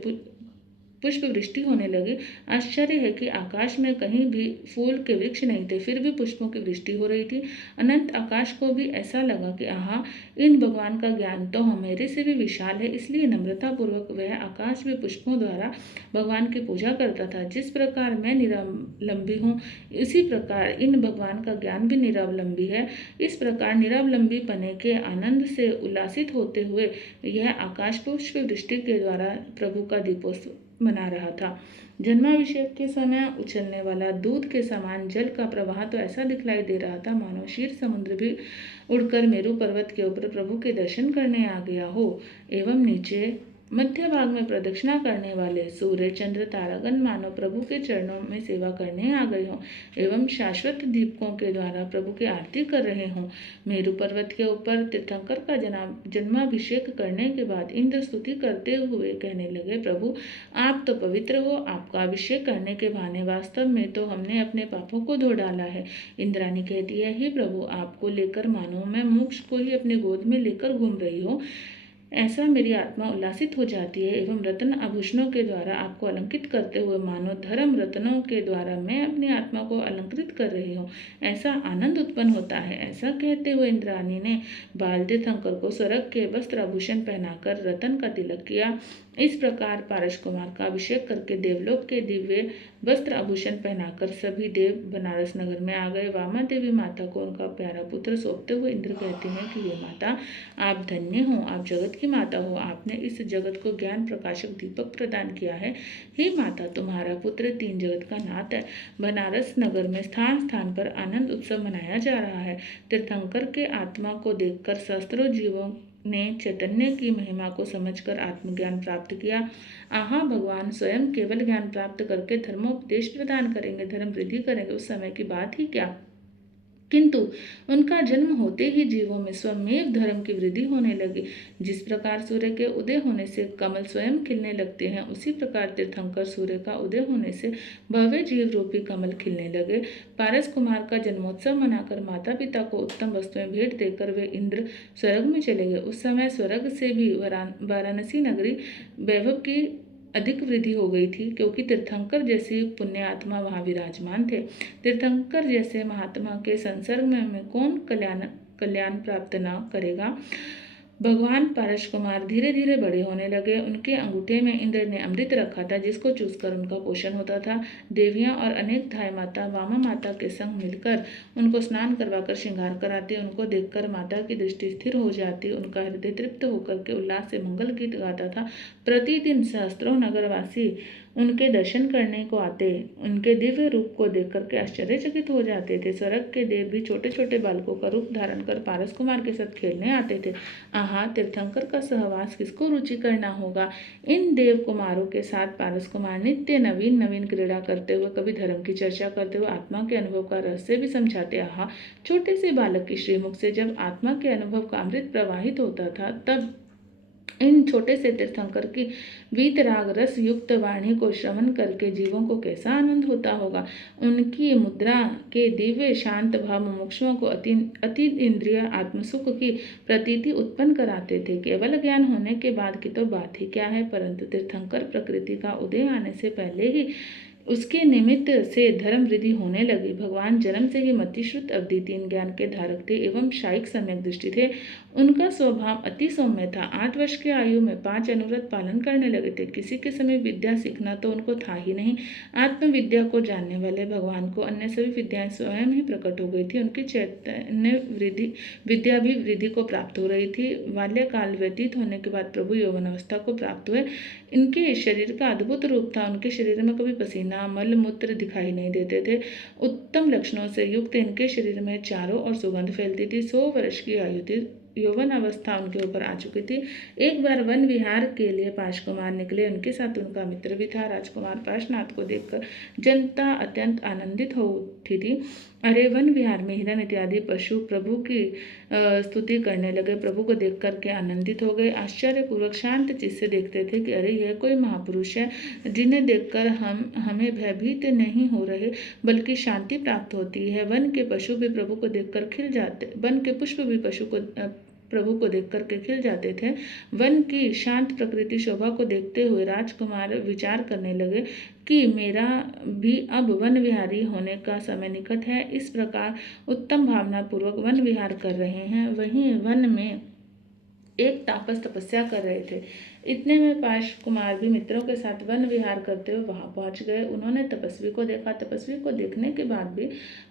पुष्प वृष्टि होने लगी। आश्चर्य है कि आकाश में कहीं भी फूल के वृक्ष नहीं थे, फिर भी पुष्पों की वृष्टि हो रही थी। अनंत आकाश को भी ऐसा लगा कि आहा, इन भगवान का ज्ञान तो हमारे से भी विशाल है। इसलिए नम्रतापूर्वक वह आकाश में पुष्पों द्वारा भगवान की पूजा करता था। जिस प्रकार मैं निरावलंबी हूँ, इसी प्रकार इन भगवान का ज्ञान भी निरावलंबी है। इस प्रकार निरावलंबी पने के आनंद से उल्लासित होते हुए यह आकाश पुष्प वृष्टि के द्वारा प्रभु का दीपोत्सव मना रहा था। जन्माभिषेक के समय उछलने वाला दूध के समान जल का प्रवाह तो ऐसा दिखलाई दे रहा था मानो क्षीर समुद्र भी उड़कर मेरू पर्वत के ऊपर प्रभु के दर्शन करने आ गया हो। एवं नीचे मध्य भाग में प्रदक्षिणा करने वाले सूर्य चंद्र तारागण मानो प्रभु के चरणों में सेवा करने आ गए हों एवं शाश्वत दीपकों के द्वारा प्रभु की आरती कर रहे हों। मेरू पर्वत के ऊपर तीर्थंकर का जन्माभिषेक करने के बाद इंद्र स्तुति करते हुए कहने लगे, प्रभु आप तो पवित्र हो, आपका अभिषेक करने के बहाने वास्तव में तो हमने अपने पापों को धो डाला है। इंद्राणी कहती है, हे प्रभु, आपको लेकर मानो मैं मोक्ष को ही अपनी गोद में लेकर घूम रही हूँ। ऐसा मेरी आत्मा उल्लासित हो जाती है एवं रत्न आभूषणों के द्वारा आपको अलंकृत करते हुए मानो धर्म रत्नों के द्वारा मैं अपनी आत्मा को अलंकृत कर रही हूँ, ऐसा आनंद उत्पन्न होता है। ऐसा कहते हुए इंद्राणी ने बाल तीर्थंकर को स्वर्ग के वस्त्र आभूषण पहनाकर रतन का तिलक किया। इस प्रकार पारस कुमार का अभिषेक करके देवलोक के दिव्य वस्त्र आभूषण पहनाकर सभी देव बनारस नगर में आ गए। वामा देवी माता को उनका प्यारा पुत्र सौंपते हुए इंद्र कहते हैं कि ये माता, आप धन्य हो, आप जगत की माता हो, आपने इस जगत को ज्ञान प्रकाशक दीपक प्रदान किया है। हे माता, तुम्हारा पुत्र तीन जगत का नाथ है। बनारस नगर में स्थान स्थान पर आनंद उत्सव मनाया जा रहा है। तीर्थंकर के आत्मा को देखकर सहस्त्रों जीवों ने चैतन्य की महिमा को समझकर आत्मज्ञान प्राप्त किया। आहा, भगवान स्वयं केवल ज्ञान प्राप्त करके धर्मोपदेश प्रदान करेंगे, धर्म वृद्धि करेंगे, उस समय की बात ही क्या। किंतु उनका जन्म होते ही जीवों में स्वमेव धर्म की वृद्धि होने लगी। जिस प्रकार सूर्य के उदय होने से कमल स्वयं खिलने लगते हैं, उसी प्रकार तीर्थंकर सूर्य का उदय होने से भव्य जीव रूपी कमल खिलने लगे। पारस कुमार का जन्मोत्सव मनाकर माता पिता को उत्तम वस्तुएं भेंट देकर वे इंद्र स्वर्ग में चले गए। उस समय स्वर्ग से भी वाराणसी नगरी वैभव की अधिक वृद्धि हो गई थी, क्योंकि तीर्थंकर जैसे पुण्य आत्मा वहाँ विराजमान थे। तीर्थंकर जैसे महात्मा के संसर्ग में कौन कल्याण प्राप्त न करेगा। भगवान पारस कुमार धीरे धीरे बड़े होने लगे। उनके अंगूठे में इंद्र ने अमृत रखा था, जिसको चूसकर उनका पोषण होता था। देवियां और अनेक धाय माता वामा माता के संग मिलकर उनको स्नान करवाकर श्रृंगार कराती। उनको देखकर माता की दृष्टि स्थिर हो जाती, उनका हृदय तृप्त होकर के उल्लास से मंगल गीत गाता था। प्रतिदिन सहस्त्रों नगरवासी उनके दर्शन करने को आते, उनके दिव्य रूप को देख करके आश्चर्यचकित हो जाते थे। स्वर्ग के देव भी छोटे छोटे बालकों का रूप धारण कर पारस कुमार के साथ खेलने आते थे। आहा, तीर्थंकर का सहवास किसको रुचि करना होगा। इन देव कुमारों के साथ पारस कुमार नित्य नवीन नवीन क्रीड़ा करते हुए, कभी धर्म की चर्चा करते हुए आत्मा के अनुभव का रहस्य भी समझाते। आहा, छोटे से बालक की श्रीमुख से जब आत्मा के अनुभव का अमृत प्रवाहित होता था, तब इन छोटे से तीर्थंकर की वीतराग रस युक्त वाणी को श्रवण करके जीवों को कैसा आनंद होता होगा। उनकी मुद्रा के दिव्य शांत भाव मुमुक्षुओं को अति इंद्रिय आत्मसुख की प्रतीति उत्पन्न कराते थे। केवल ज्ञान होने के बाद की तो बात ही क्या है, परंतु तीर्थंकर प्रकृति का उदय आने से पहले ही उसके निमित्त से धर्म वृद्धि होने लगी। भगवान जन्म से ही मतिश्रुत अवधि तीन ज्ञान के धारक थे एवं शायिक सम्यक दृष्टि थे। उनका स्वभाव अति सौम्य था। 8 वर्ष की आयु में 5 अनुव्रत पालन करने लगे थे। किसी के समय विद्या सीखना तो उनको था ही नहीं। आत्मविद्या को जानने वाले भगवान को अन्य सभी विद्याएं स्वयं ही प्रकट हो गई थी। उनकी चैतन्य विद्या भी वृद्धि को प्राप्त हो रही थी। बाल्यकाल व्यतीत होने के बाद प्रभु यौवन अवस्था को प्राप्त हुए। इनके शरीर का अद्भुत रूप था। उनके शरीर में कभी पसीना मल मूत्र दिखाई नहीं देते थे। उत्तम लक्षणों से युक्त इनके शरीर में चारों ओर सुगंध फैलती थी। 100 वर्ष की आयु थी। यौवन अवस्था उनके ऊपर आ चुकी थी। एक बार वन विहार के लिए पाशकुमार निकले। उनके साथ उनका मित्र भी था। राजकुमार पार्श्वनाथ को देखकर जनता अत्यंत आनंदित हो उठी थी। अरे, वन विहार में हिरण इत्यादि पशु प्रभु की स्तुति करने लगे। प्रभु को देख करके आनंदित हो गए। आश्चर्यपूर्वक शांत चित्त से देखते थे कि अरे, यह कोई महापुरुष है जिन्हें देखकर हमें भयभीत नहीं हो रहे, बल्कि शांति प्राप्त होती है। वन के पशु भी प्रभु को देखकर खिल जाते, वन के पुष्प भी प्रभु को देख करके खिल जाते थे। वन की शांत प्रकृति शोभा को देखते हुए राजकुमार विचार करने लगे कि मेरा भी अब वन विहारी होने का समय निकट है। इस प्रकार उत्तम भावना पूर्वक वन विहार कर रहे हैं। वहीं वन में एक तापस तपस्या कर रहे थे। इतने में पाश कुमार भी मित्रों के साथ वन विहार करते हुए वहां पहुंच गए। उन्होंने तपस्वी को देखा। तपस्वी को देखने के बाद भी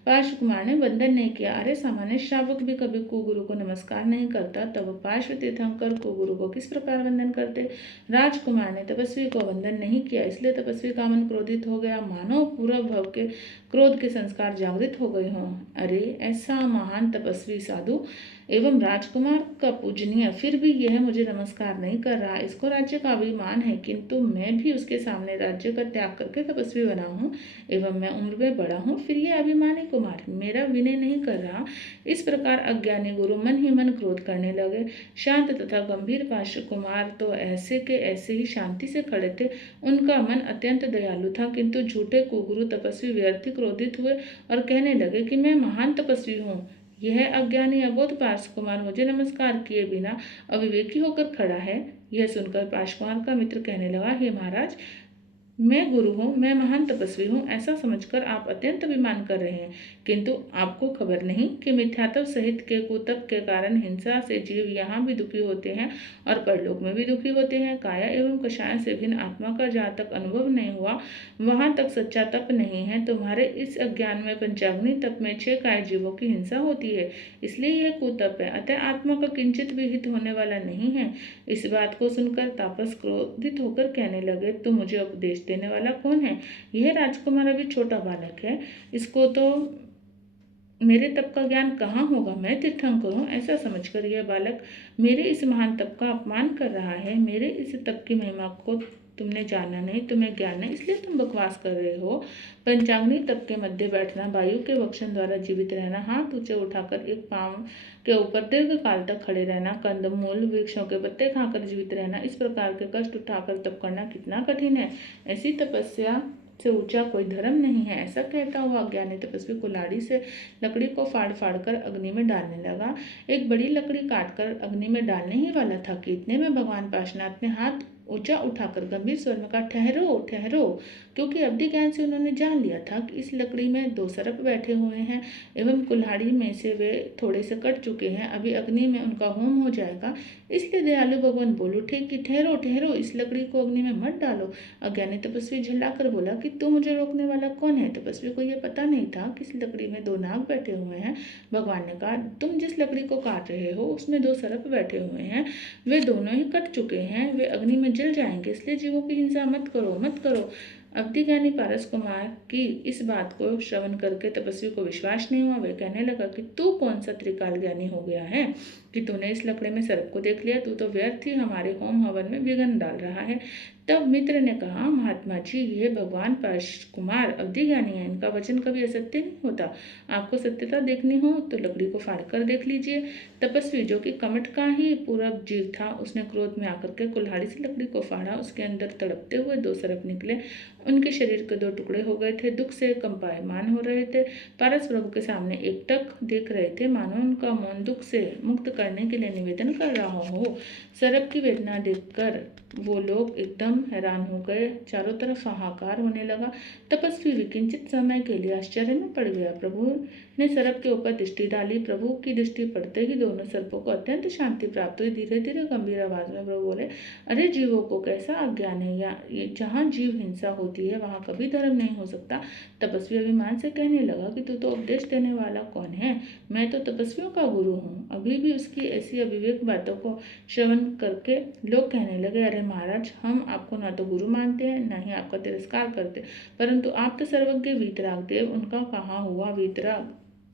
पाश कुमार ने वंदन नहीं किया। अरे, सामान्य श्रावक भी कभी कुगुरु को नमस्कार नहीं करता, तब पार्श्व तीर्थंकर कुगुरु को किस प्रकार वंदन करते। राजकुमार ने तपस्वी को वंदन नहीं किया, इसलिए तपस्वी का मन क्रोधित हो गया, मानो पूर्व भव के क्रोध के संस्कार जागृत हो गए हों। अरे, ऐसा महान तपस्वी साधु एवं राजकुमार का पूजनीय फिर भी यह मुझे नमस्कार नहीं कर रहा। इसको राज्य का अभिमान है, किंतु मैं भी उसके सामने राज्य का त्याग करके तपस्वी बना हूँ एवं मैं उम्र में बड़ा हूँ, फिर यह अभिमानी कुमार मेरा विनय नहीं कर रहा। इस प्रकार अज्ञानी गुरु मन ही मन क्रोध करने लगे। शांत तथा गंभीर पार्श्व कुमार तो ऐसे के ऐसे ही शांति से खड़े थे। उनका मन अत्यंत दयालु था, किंतु झूठे कुगुरु तपस्वी व्यर्थ क्रोधित हुए और कहने लगे कि मैं महान तपस्वी हूँ। यह अज्ञानी अबोध पार्श्व कुमार मुझे नमस्कार किए बिना अविवेकी होकर खड़ा है। यह सुनकर पार्श्व कुमार का मित्र कहने लगा, हे महाराज, मैं गुरु हूँ, मैं महान तपस्वी हूँ, ऐसा समझकर आप अत्यंत अभिमान कर रहे हैं, किंतु आपको खबर नहीं कि मिथ्यात्व सहित के कुतप के कारण हिंसा से जीव यहाँ भी दुखी होते हैं और परलोक में भी दुखी होते हैं। काया एवं कषाय से भिन्न आत्मा का जहाँ तक अनुभव नहीं हुआ वहाँ तक सच्चा तप नहीं है। तुम्हारे इस अज्ञान में पंचाग्नि तप में 6 काय जीवों की हिंसा होती है, इसलिए यह कुतप है, अतः आत्मा का किंचित भी हित होने वाला नहीं है। इस बात को सुनकर तापस क्रोधित होकर कहने लगे, तो मुझे उपदेश देने वाला कौन है। यह राजकुमार अभी छोटा बालक है, इसको तो मेरे तप का ज्ञान कहाँ होगा। मैं तीर्थंकर हूँ, ऐसा समझकर यह बालक मेरे इस महान तप का अपमान कर रहा है। मेरे इस तप की महिमा को तुमने जाना नहीं, तुम्हें ज्ञान नहीं, इसलिए तुम बकवास कर रहे हो। पंचाग्नि तप के मध्य बैठना, वायु के वक्षण द्वारा जीवित रहना, हाथ ऊंचे उठाकर एक पांव के ऊपर दीर्घ काल तक खड़े रहना, कंदमूल वृक्षों के पत्ते खाकर जीवित रहना, इस प्रकार के कष्ट उठाकर तप करना कितना कठिन है। ऐसी तपस्या से ऊंचा कोई धर्म नहीं है। ऐसा कहता हुआ अज्ञानी तपस्वी कुल्हाड़ी से लकड़ी को फाड़ फाड़ कर अग्नि में डालने लगा। एक बड़ी लकड़ी काटकर अग्नि में डालने ही वाला था कि इतने में भगवान पार्श्वनाथ ने हाथ ऊंचा उठाकर गंभीर स्वर में कहा, ठहरो ठहरो, क्योंकि अवधि ज्ञान से उन्होंने जान लिया था कि इस लकड़ी में 2 सर्प बैठे हुए हैं एवं कुल्हाड़ी में से वे थोड़े से कट चुके हैं, अभी अग्नि में उनका होम हो जाएगा। इसलिए दयालु भगवान बोल उठे कि ठहरो ठहरो, इस लकड़ी को अग्नि में मत डालो। अज्ञानी तपस्वी झल्लाकर बोला कि तू मुझे रोकने वाला कौन है। तपस्वी को यह पता नहीं था कि इस लकड़ी में 2 नाग बैठे हुए हैं। भगवान ने कहा, तुम जिस लकड़ी को काट रहे हो उसमें 2 सर्प बैठे हुए हैं, वे दोनों ही कट चुके हैं, वे अग्नि में जल जाएंगे, इसलिए जीवों की हिंसा मत करो मत करो। अवधि ज्ञानी पारस कुमार की इस बात को श्रवण करके तपस्वी को विश्वास नहीं हुआ। वे कहने लगा कि तू कौन सा त्रिकाल ज्ञानी हो गया है कि तूने इस लकड़े में सर्प को देख लिया। तू तो व्यर्थ ही हमारे होम हवन में विघ्न डाल रहा है। तब मित्र ने कहा, महात्मा जी, यह भगवान पार्श कुमार अवधि ज्ञानी है, इनका वचन कभी असत्य नहीं होता। आपको सत्यता देखनी हो तो लकड़ी को फाड़ कर देख लीजिए। तपस्वी, जो कि कमठ का ही पूरा जीव था, उसने क्रोध में आकर के कुल्हाड़ी से लकड़ी को फाड़ा। उसके अंदर तड़पते हुए 2 सर्प निकले। उनके शरीर के 2 टुकड़े हो गए थे, दुख से कंपायमान हो रहे थे। पारस प्रभु के सामने एकटक देख रहे थे, मानो उनका मन दुख से मुक्त करने के लिए निवेदन कर रहा हो। सर्प की वेदना देखकर वो लोग एकदम हैरान हो गए। चारों तरफ हाहाकार होने लगा। तपस्वी विकिंचित समय के लिए आश्चर्य में पड़ गया। प्रभु ने सर्प के ऊपर दृष्टि डाली। प्रभु की दृष्टि पड़ते ही दोनों सर्पों को अत्यंत शांति प्राप्त हुई। धीरे धीरे गंभीर आवाज में प्रभु बोले, अरे जीवों को कैसा अज्ञान है, या जहाँ जीव हिंसा होती है वहाँ कभी धर्म नहीं हो सकता। तपस्वी अभिमान से कहने लगा कि तू तो उपदेश देने वाला कौन है। मैं तो तपस्वियों का गुरु हूँ। अभी भी उसकी ऐसी अविवेक बातों को श्रवण करके लोग कहने लगे, अरे महाराज, हम आपको ना तो गुरु मानते हैं, ना ही आपका तिरस्कार करते, परंतु आप तो सर्वज्ञ वीतराग देव, उनका कहाँ हुआ वीतराग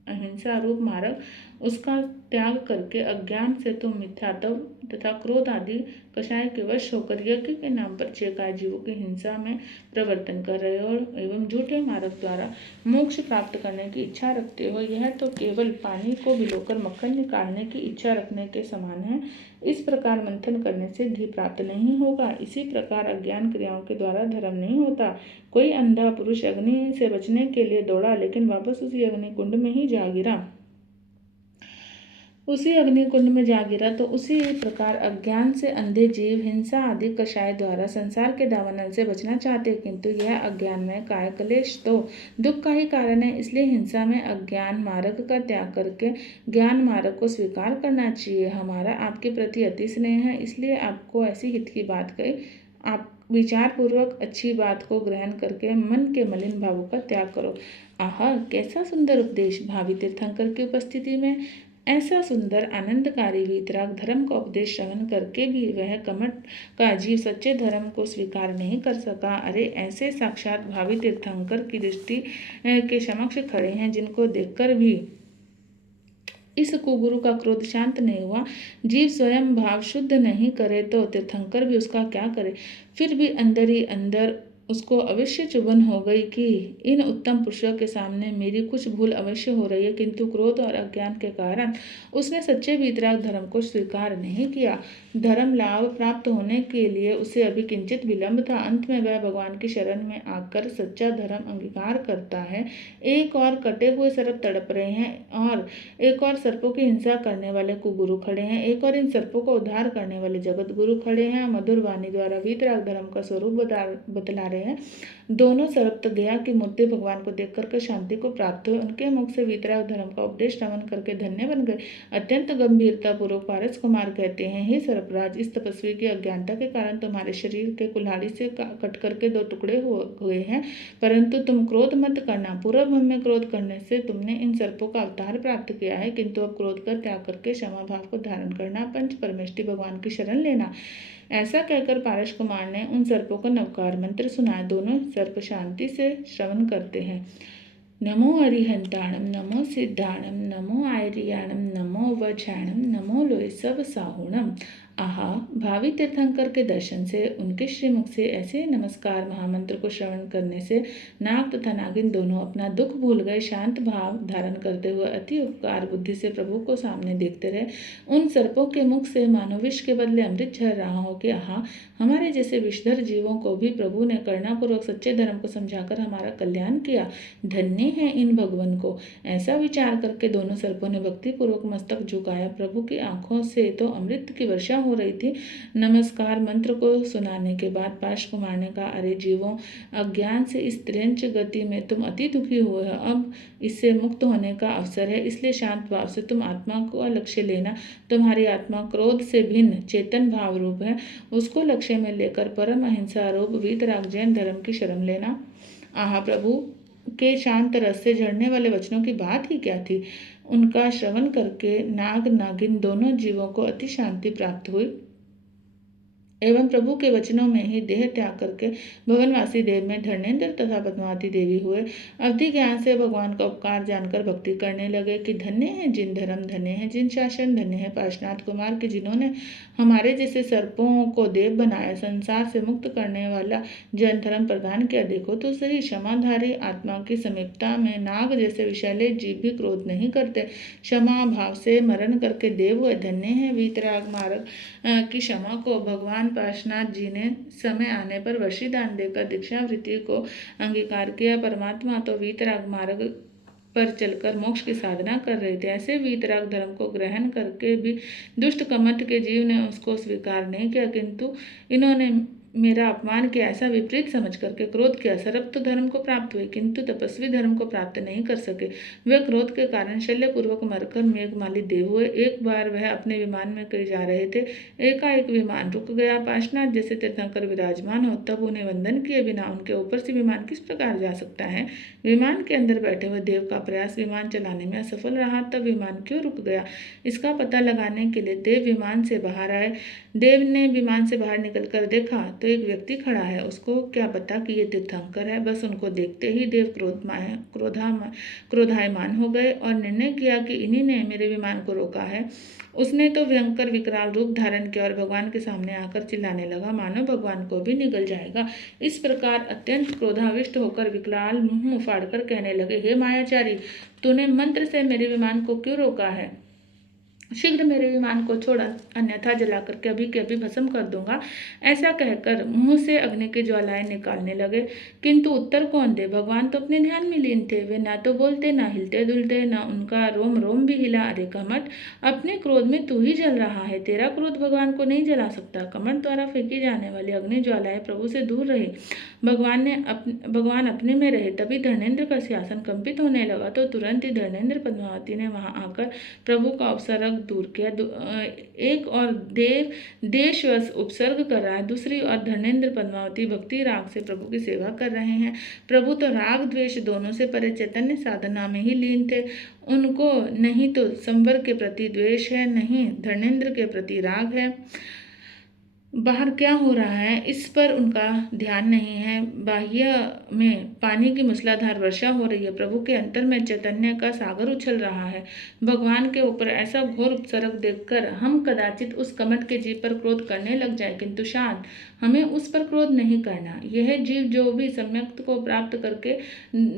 अहिंसा रूप मार्ग, उसका त्याग करके अज्ञान से तुम मिथ्यात्व तथा क्रोध आदि कषाय के वश होकर यज्ञ के नाम पर 6 काय जीवों की हिंसा में प्रवर्तन कर रहे हो एवं झूठे मार्ग द्वारा मोक्ष प्राप्त करने की इच्छा रखते हो। यह तो केवल पानी को भिगोकर मक्खन निकालने की इच्छा रखने के समान है। इस प्रकार मंथन करने से घी प्राप्त नहीं होगा। इसी प्रकार अज्ञान क्रियाओं के द्वारा धर्म नहीं होता। कोई अंधा पुरुष अग्नि से बचने के लिए दौड़ा, लेकिन वापस उसी अग्नि कुंड में ही जा गिरा। उसी अग्निकुंड में जा गिरा। तो उसी प्रकार अज्ञान से अंधे जीव हिंसा आदि कषाय द्वारा संसार के दावानल से बचना चाहते हैं, किंतु यह अज्ञान में काय क्लेश तो दुख का ही कारण है। इसलिए हिंसा में अज्ञान मार्ग का त्याग करके ज्ञान मार्ग को स्वीकार करना चाहिए। हमारा आपके प्रति अति स्नेह है, इसलिए आपको ऐसी हित की बात कही। आप विचार पूर्वक अच्छी बात को ग्रहण करके मन के मलिन भावों का त्याग करो। आहा, कैसा सुंदर उपदेश! भावी तीर्थंकर की उपस्थिति में ऐसा सुंदर आनंदकारी वीतराग धर्म का उपदेश श्रवण करके भी वह कमठ का जीव सच्चे धर्म को स्वीकार नहीं कर सका। अरे, ऐसे साक्षात भावी तीर्थंकर की दृष्टि के समक्ष खड़े हैं, जिनको देखकर भी इस कुगुरु का क्रोध शांत नहीं हुआ। जीव स्वयं भाव शुद्ध नहीं करे तो तीर्थंकर भी उसका क्या करे। फिर भी अंदर ही अंदर उसको अवश्य चुभन हो गई कि इन उत्तम पुरुषों के सामने मेरी कुछ भूल अवश्य हो रही है, किंतु क्रोध और अज्ञान के कारण उसने सच्चे वीतराग धर्म को स्वीकार नहीं किया। धर्म लाभ प्राप्त होने के लिए उसे अभी किंचित विलंब था। अंत में वह भगवान की शरण में आकर सच्चा धर्म अंगीकार करता है। एक और कटे हुए सर्प तड़प रहे हैं और एक और सर्पों की हिंसा करने वाले कुगुरु खड़े हैं, एक और इन सर्पों को उद्धार करने वाले जगत गुरु खड़े हैं। मधुर वाणी द्वारा वीतराग धर्म का स्वरूप बतला रहे हैं। दोनों सर्प तो दया की मूर्ति भगवान को देख करके शांति को प्राप्त हुए। उनके मुख से वीतराग धर्म का उपदेश श्रवण करके धन्य बन गए। अत्यंत गंभीरता पूर्वक पारस कुमार कहते हैं, हे सर्पराज, इस तपस्वी की अज्ञानता के कारण तुम्हारे शरीर के कुल्हाड़ी से कट करके 2 टुकड़े हुए हैं, परंतु तुम क्रोध मत करना। पूर्व में क्रोध करने से तुमने इन सर्पों का अवतार प्राप्त किया है, किंतु अब क्रोध का त्याग करके क्षमा भाव को धारण करना, पंच परमेष्टि भगवान की शरण लेना। ऐसा कहकर पारस कुमार ने उन सर्पों को नवकार मंत्र सुनाया। दोनों सर्प शांति से श्रवण करते हैं। नमो अरिहंताणम, नमो सिद्धाणम, नमो आयरियाणम, नमो वज्राणम, नमो लोय सब साहुणम। आहा, भावी तीर्थंकर के दर्शन से, उनके श्रीमुख से ऐसे नमस्कार महामंत्र को श्रवण करने से नाग तथा नागिन दोनों अपना दुख भूल गए। शांत भाव धारण करते हुए अति उपकार बुद्धि से प्रभु को सामने देखते रहे। उन सर्पों के मुख से मानो विष के बदले अमृत झर रहा हो कि आहा, हमारे जैसे विषधर जीवों को भी प्रभु ने करुणापूर्वक सच्चे धर्म को समझाकर हमारा कल्याण किया। धन्य है इन भगवान को। ऐसा विचार करके दोनों सर्पों ने भक्ति पूर्वक मस्तक झुकाया। प्रभु की आंखों से तो अमृत की वर्षा हो रही थी। नमस्कार मंत्र को सुनाने के बाद पाश कुमार ने कहा, अरे जीवों, अज्ञान से इस त्रियंच गति में तुम अति दुखी हुए हो। अब इससे मुक्त होने का अवसर है, इसलिए शांत भाव से तुम आत्मा को लक्ष्य लेना। तुम्हारी आत्मा क्रोध से भिन्न चेतन भाव रूप है, उसको लक्ष्य में लेकर परम अहिंसा रूप वीतराग जैन धर्म की शरण लेना। आहा, प्रभु के शांत रस से झड़ने वाले वचनों की बात ही क्या थी। उनका श्रवण करके नाग नागिन दोनों जीवों को अति शांति प्राप्त हुई एवं प्रभु के वचनों में ही देह त्याग करके भवनवासी देव में धर्मेंद्र तथा पद्मावती देवी हुए। अवधि ज्ञान से भगवान का उपकार जानकर भक्ति करने लगे कि धन्य है जिन धर्म, धन्य है जिन शासन, धन्य है पार्श्वनाथ कुमार के जिन्होंने हमारे जैसे सर्पों को देव बनाया, संसार से मुक्त करने वाला जन धर्म प्रदान किया। देखो तो सही, क्षमाधारी आत्मा की समीपता में नाग जैसे विषैले जीव भी क्रोध नहीं करते, क्षमा भाव से मरण करके देव हुए। धन्य है वीतराग मार्ग की क्षमा को भगवान पार्श्वनाथ जी ने समय आने पर वशीदान देकर दीक्षावृत्ति को अंगीकार किया। परमात्मा तो वीतराग मार्ग पर चलकर मोक्ष की साधना कर रहे थे। ऐसे वीतराग धर्म को ग्रहण करके भी दुष्ट कमठ के जीव ने उसको स्वीकार नहीं किया, किंतु इन्होंने मेरा अपमान किया। ऐसा विपरीत समझ करके क्रोध किया। सर्प तो धर्म को प्राप्त हुए, किंतु तपस्वी धर्म को प्राप्त नहीं कर सके। वे क्रोध के कारण शल्यपूर्वक मरकर मेघमाली देव हुए। एक बार वह अपने विमान में कहीं जा रहे थे, एकाएक विमान रुक गया। पार्श्वनाथ जैसे तीर्थंकर विराजमान हो, तब उन्हें वंदन किए बिना उनके ऊपर से विमान किस प्रकार जा सकता है। विमान के अंदर बैठे हुए देव का प्रयास विमान चलाने में असफल रहा, तब विमान क्यों रुक गया, इसका पता लगाने के लिए देव विमान से बाहर आए। देव ने विमान से बाहर निकलकर देखा तो एक व्यक्ति खड़ा है। उसको क्या पता कि ये तीर्थंकर है। बस उनको देखते ही देव क्रोधायमान हो गए और निर्णय किया कि इन्हीं ने मेरे विमान को रोका है। उसने तो भयंकर विकराल रूप धारण किया और भगवान के सामने आकर चिल्लाने लगा, मानो भगवान को भी निगल जाएगा। इस प्रकार अत्यंत क्रोधाविष्ट होकर विकराल मुंह फाड़कर कहने लगे, हे मायाचारी, तूने मंत्र से मेरे विमान को क्यों रोका है। शीघ्र मेरे विमान को छोड़ा, अन्यथा जला करके अभी के अभी भस्म कर दूंगा। ऐसा कहकर मुंह से अग्नि की ज्वालाएं निकालने लगे। किंतु उत्तर कौन दे? भगवान तो अपने ध्यान में लीन थे। वे ना तो बोलते, ना हिलते डुलते, ना उनका रोम रोम भी हिला। अरे कमठ, अपने क्रोध में तू ही जल रहा है। तेरा क्रोध भगवान को नहीं जला सकता। कमठ द्वारा फेंकी जाने वाली अग्नि ज्वालाएं प्रभु से दूर रही। भगवान अपने में रहे। तभी धर्मेंद्र का सिंहासन कंपित होने लगा तो तुरंत ही धर्मेंद्र पद्मावती ने वहां आकर प्रभु का उपसर्ग दूर किया। एक और देशवश उपसर्ग कर रहा है, दूसरी ओर धर्मेंद्र पद्मावती भक्ति राग से प्रभु की सेवा कर रहे हैं। प्रभु तो राग द्वेष दोनों से परे चैतन्य साधना में ही लीन थे। उनको नहीं तो संवर के प्रति द्वेष है, नहीं धर्मेंद्र के प्रति राग है। बाहर क्या हो रहा है इस पर उनका ध्यान नहीं है। बाह्य में पानी की मूसलाधार वर्षा हो रही है। प्रभु के अंतर में चैतन्य का सागर उछल रहा है। भगवान के ऊपर ऐसा घोर उपसर्ग देखकर हम कदाचित उस कमठ के जीव पर क्रोध करने लग जाए, किंतु शांत, हमें उस पर क्रोध नहीं करना। यह जीव जो भी सम्यक्त को प्राप्त करके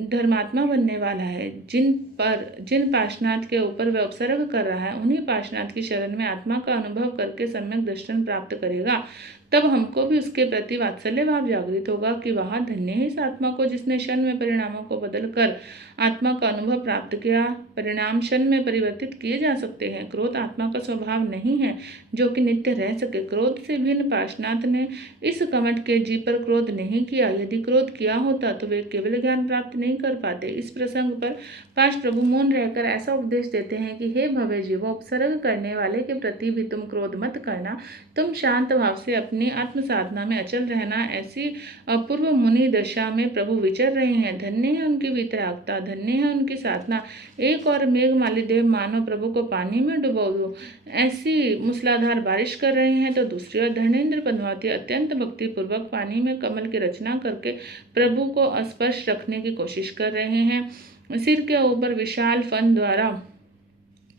धर्मात्मा बनने वाला है, जिन पार्श्वनाथ के ऊपर वह उपसर्ग कर रहा है, उन्हीं पार्श्वनाथ की शरण में आत्मा का अनुभव करके सम्यक दर्शन प्राप्त करेगा। तब हमको भी उसके प्रति वात्सल्य भाव जागृत होगा कि वह धन्य है इस आत्मा को जिसने क्षण में परिणामों को बदल कर आत्मा का अनुभव प्राप्त किया। परिणाम क्षण में परिवर्तित किए जा सकते हैं। क्रोध आत्मा का स्वभाव नहीं है जो कि नित्य रह सके। क्रोध से भिन्न पार्श्वनाथ ने इस कमठ के जीव पर क्रोध नहीं किया। यदि क्रोध किया होता तो वे केवल ज्ञान प्राप्त नहीं कर पाते। इस प्रसंग पर पाश प्रभु मौन रहकर ऐसा उपदेश देते हैं कि हे भव्य जीवो, उपसर्ग करने वाले के प्रति भी तुम क्रोध मत करना। तुम शांत भाव से अपनी आत्म साधना में अचल रहना। ऐसी अपूर्व मुनि दशा में प्रभु विचर रहे हैं। धन्य है उनकी वितरागता, धन्य है उनकी साधना। एक और मेघमाली देव मानो प्रभु को पानी में डुबो दो ऐसी मूसलाधार बारिश कर रहे हैं, तो दूसरी ओर धर्मेंद्र पद्मावती अत्यंत भक्ति पूर्वक पानी में कमल की रचना करके प्रभु को स्पर्श रखने की कोशिश कर रहे हैं। सिर के ऊपर विशाल फन द्वारा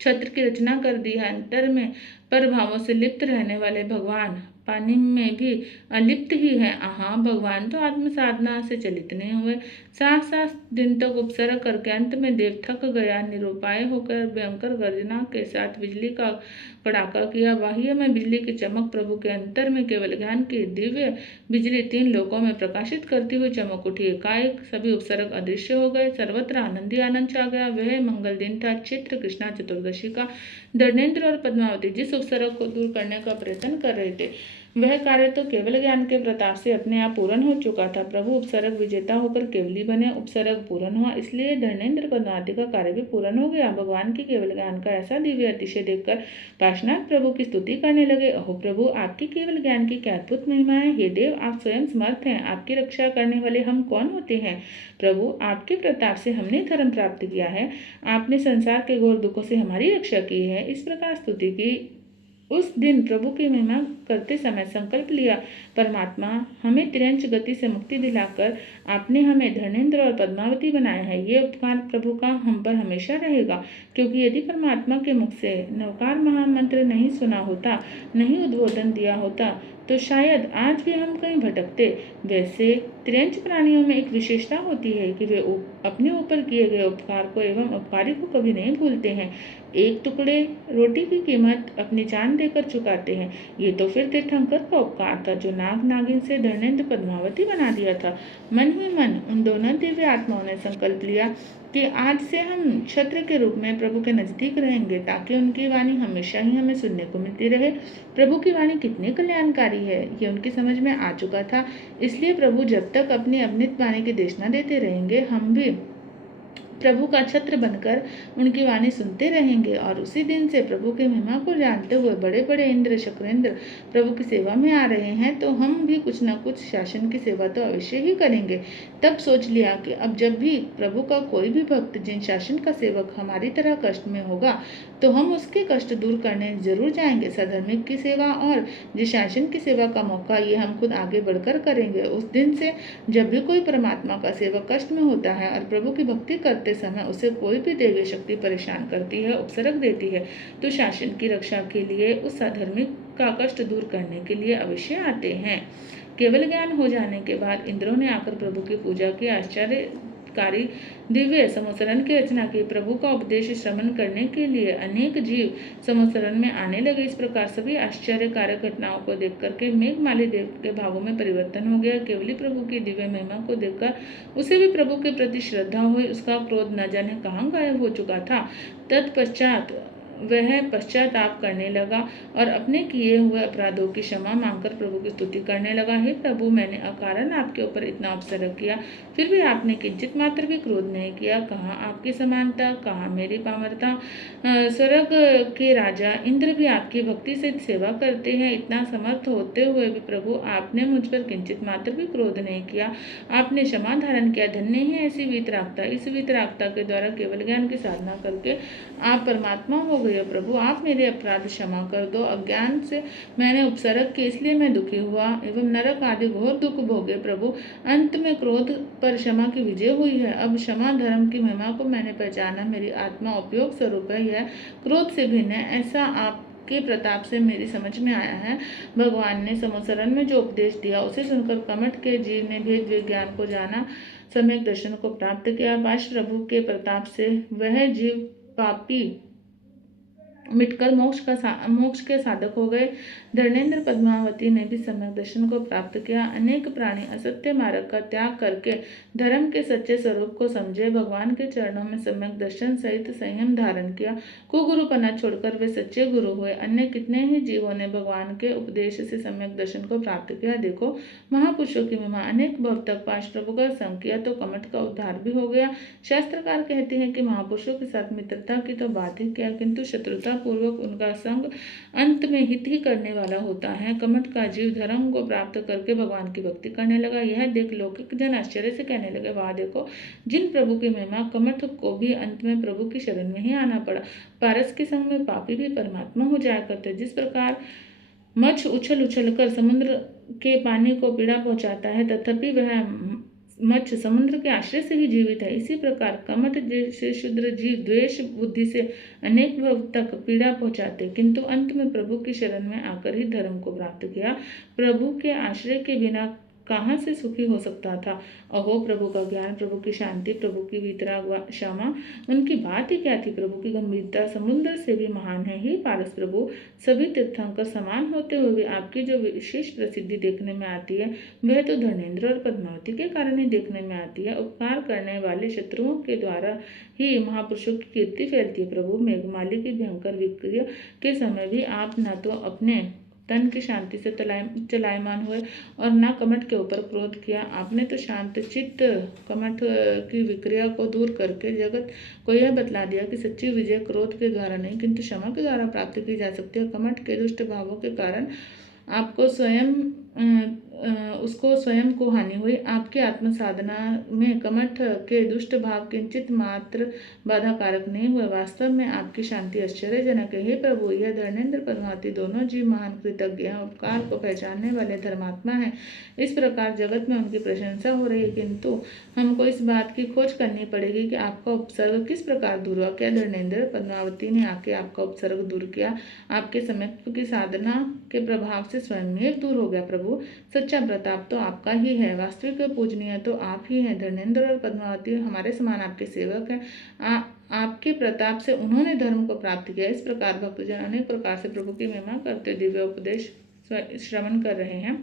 छत्र की रचना कर दी है। अंतर में पर भावों से लिप्त रहने वाले भगवान पानी में भी अलिप्त ही है। हाँ, भगवान तो आत्म साधना से चलित नहीं हुए। 7-7 दिन तक उपसर्ग करके अंत में देव थक गया। निरुपाय होकर भयंकर गर्जना के साथ बिजली का कड़ाका किया। बाह्य में बिजली की चमक, प्रभु के अंतर में केवल ज्ञान की दिव्य बिजली 3 लोकों में प्रकाशित करती हुई चमक उठी। एकाएक सभी उपसर्ग अदृश्य हो गए। सर्वत्र आनंद ही आनंद छा गया। वह मंगल दिन था, चैत्र कृष्णा चतुर्दशी का। धर्मेंद्र और पद्मावती जिस उपसर्ग को दूर करने का प्रयत्न कर रहे थे, वह कार्य तो केवल ज्ञान के प्रताप से अपने आप पूर्ण हो चुका था। प्रभु उपसर्ग विजेता होकर केवली बने। उपसर्ग पूर्ण हुआ, इसलिए धर्मेंद्र पद्मावती का कार्य भी पूर्ण हो गया। भगवान के केवल ज्ञान का ऐसा दिव्य अतिशय देखकर पार्श्वनाथ प्रभु की स्तुति करने लगे। अहो प्रभु, आपकी केवल ज्ञान की क्या अद्भुत महिमा है। हे देव, आप स्वयं समर्थ हैं। आपकी रक्षा करने वाले हम कौन होते हैं? प्रभु, आपके प्रताप से हमने धर्म प्राप्त किया है। आपने संसार के घोर दुखों से हमारी रक्षा की है। इस प्रकार स्तुति की। उस दिन प्रभु की महिमा करते समय संकल्प लिया, परमात्मा, हमें तिरंच गति से मुक्ति दिलाकर आपने हमें धर्मेंद्र और पद्मावती बनाया है। ये उपकार प्रभु का हम पर हमेशा रहेगा, क्योंकि यदि परमात्मा के मुख से नवकार महामंत्र नहीं सुना होता, नहीं उद्बोधन दिया होता, तो शायद आज भी हम कहीं भटकते। वैसे तिरंच प्राणियों में एक विशेषता होती है कि वे अपने ऊपर किए गए उपकार को एवं उपकारी को कभी नहीं भूलते हैं। एक टुकड़े रोटी की कीमत अपनी जान देकर चुकाते हैं। ये तो फिर तीर्थंकर का उपकार था जो नाग नागिन से धर्मेंद्र पद्मावती बना दिया था। मन ही मन उन दोनों दिव्य आत्माओं ने संकल्प लिया कि आज से हम छत्र के रूप में प्रभु के नजदीक रहेंगे, ताकि उनकी वाणी हमेशा ही हमें सुनने को मिलती रहे। प्रभु की वाणी कितनी कल्याणकारी है, ये उनकी समझ में आ चुका था। इसलिए प्रभु जब तक अपनी अमृत वाणी की देशना देते रहेंगे, हम भी प्रभु का छत्र बनकर उनकी वाणी सुनते रहेंगे। और उसी दिन से प्रभु की महिमा को जानते हुए बड़े बड़े इंद्र शक्रेंद्र प्रभु की सेवा में आ रहे हैं, तो हम भी कुछ न कुछ शासन की सेवा तो अवश्य ही करेंगे। तब सोच लिया कि अब जब भी प्रभु का कोई भी भक्त जिन शासन का सेवक हमारी तरह कष्ट में होगा, तो हम उसके कष्ट दूर करने जरूर जाएंगे। सधर्मिक की सेवा और जिस शासन की सेवा का मौका, ये हम खुद आगे बढ़कर करेंगे। उस दिन से जब भी कोई परमात्मा का सेवक कष्ट में होता है और प्रभु की भक्ति करते समय उसे कोई भी देवी शक्ति परेशान करती है, उपसर्ग देती है, तो शासन की रक्षा के लिए, उस अधर्मिक का कष्ट दूर करने के लिए अवश्य आते हैं। केवल ज्ञान हो जाने के बाद इंद्रों ने आकर प्रभु की पूजा की। आश्चर्य चमत्कारी दिव्य समोसरण की रचना की। प्रभु का उपदेश श्रवण करने के लिए अनेक जीव समोसरण में आने लगे। इस प्रकार सभी आश्चर्यकारक घटनाओं को देख करके मेघमाली देव के भावों में परिवर्तन हो गया। केवली प्रभु की दिव्य महिमा को देखकर उसे भी प्रभु के प्रति श्रद्धा हुई। उसका क्रोध न जाने कहाँ गायब हो चुका था। तत्पश्चात वह पश्चाताप करने लगा और अपने किए हुए अपराधों की क्षमा मांगकर प्रभु की स्तुति करने लगा। हे प्रभु, मैंने अकारण आपके ऊपर इतना उपसर्ग किया, फिर भी आपने किंचित मात्र भी क्रोध नहीं किया। कहाँ आपकी समानता, कहाँ मेरी पामरता। स्वर्ग के राजा इंद्र भी आपकी भक्ति से सेवा करते हैं। इतना समर्थ होते हुए भी प्रभु आपने मुझ पर किंचित मात्र भी क्रोध नहीं किया। आपने क्षमा धारण किया। धन्य है ऐसी वीतरागता। इस वीतरागता के द्वारा केवल ज्ञान की साधना करके आप परमात्मा हो गए। प्रभु, आप मेरे अपराध क्षमा कर दो। अज्ञान से मैंने उपसर्ग किए, इसलिए मैं दुखी हुआ एवं नरक आदि घोर दुख भोगे। प्रभु, अंत में क्रोध पर क्षमा की विजय हुई है। अब क्षमा धर्म की महिमा को मैंने पहचाना। मेरी आत्मा उपयोग स्वरूप है, यह क्रोध से भिन्न है, ऐसा आप के प्रताप से मेरी समझ में आया है। भगवान ने समोसरण में जो उपदेश दिया उसे सुनकर कमठ के जीव ने भेद विज्ञान को जाना, सम्यक दर्शन को प्राप्त किया। पाश प्रभु के प्रताप से वह जीव पापी मिटकर मोक्ष के साधक हो गए। धर्मेंद्र पद्मावती ने भी सम्यक दर्शन को प्राप्त किया। अनेक प्राणी असत्य मार्ग का त्याग करके धर्म के सच्चे स्वरूप को समझे। भगवान के चरणों में सम्यक दर्शन सहित संयम धारण किया। कुगुरुपना छोड़कर वे सच्चे गुरु हुए। अन्य कितने ही जीवों ने भगवान के उपदेश से सम्यक दर्शन को प्राप्त किया। देखो, महापुरुषों की महिमा। अनेक भव तक पाश प्रभु का संग किया तो कमठ का उद्धार भी हो गया। शास्त्रकार कहते हैं कि महापुरुषों के साथ मित्रता की तो बात ही क्या, किंतु शत्रुता पूर्वक उनका संग अंत में हित ही करने वाला होता है। कमठ का जीव धर्म को प्राप्त करके भगवान की भक्ति करने लगा। यह देख लौकिक जन आश्चर्य से कहने लगे, वाह देखो, जिन प्रभु की महिमा, कमठ को भी अंत में प्रभु की शरण में ही आना पड़ा। पारस के संग में पापी भी परमात्मा हो जाया करते। जिस प्रकार मच्छ उछल उछल कर समुद्र के पानी को पीड़ा पहुंचाता है, तथापि वह मच्छ समुद्र के आश्रय से ही जीवित है, इसी प्रकार कमठ जैसे शुद्र जीव द्वेष बुद्धि से अनेक भव तक पीड़ा पहुंचाते, किंतु अंत में प्रभु की शरण में आकर ही धर्म को प्राप्त किया। प्रभु के आश्रय के बिना कहाँ से सुखी हो सकता था। अहो, प्रभु का ज्ञान, प्रभु की शांति, प्रभु की वितराग क्षमा, उनकी बात ही क्या थी। प्रभु की गंभीरता समुद्र से भी महान है। ही पारस प्रभु, सभी तीर्थंकर समान होते हुए भी आपकी जो विशेष प्रसिद्धि देखने में आती है, वह तो धर्मेंद्र और पद्मावती के कारण ही देखने में आती है। उपकार करने वाले शत्रुओं के द्वारा ही महापुरुषों की कीर्ति फैलती है। प्रभु, मेघमाली की भयंकर विक्रिया के समय भी आप न तो अपने तन की शांति से चलायमान हुए और न कमठ के ऊपर क्रोध किया। आपने तो शांत चित्त कमठ की विक्रिया को दूर करके जगत को यह बतला दिया कि सच्ची विजय क्रोध के द्वारा नहीं किंतु क्षमा के द्वारा प्राप्त की जा सकती है। कमठ के दुष्ट भावों के कारण आपको उसको स्वयं को हानि हुई। आपकी आत्म साधना में कमठ के दुष्ट भाव किंचित मात्र बाधा कारक नहीं हुए। वास्तव में आपकी शांति आश्चर्यजनक है। हे प्रभु, यह धर्मेंद्र पद्मावती दोनों जीव महान कृतज्ञ हैं, उपकार को पहचानने वाले धर्मात्मा हैं। इस प्रकार जगत में उनकी प्रशंसा हो रही है, किंतु हमको इस बात की खोज करनी पड़ेगी कि आपका उपसर्ग किस प्रकार दूर हुआ। क्या धर्मेंद्र पद्मावती ने आके आपका उपसर्ग दूर किया? आपके समत्व की साधना के प्रभाव से स्वयं दूर हो गया। प्रभु, सच्चा प्रताप तो आपका ही है, वास्तविक पूजनीय तो आप ही हैं। धर्मेंद्र और पद्मावती हमारे समान आपके सेवक हैं। आपके प्रताप से उन्होंने धर्म को प्राप्त किया। इस प्रकार भक्तजन अनेक प्रकार से प्रभु की महिमा करते दिव्य उपदेश श्रवण कर रहे हैं।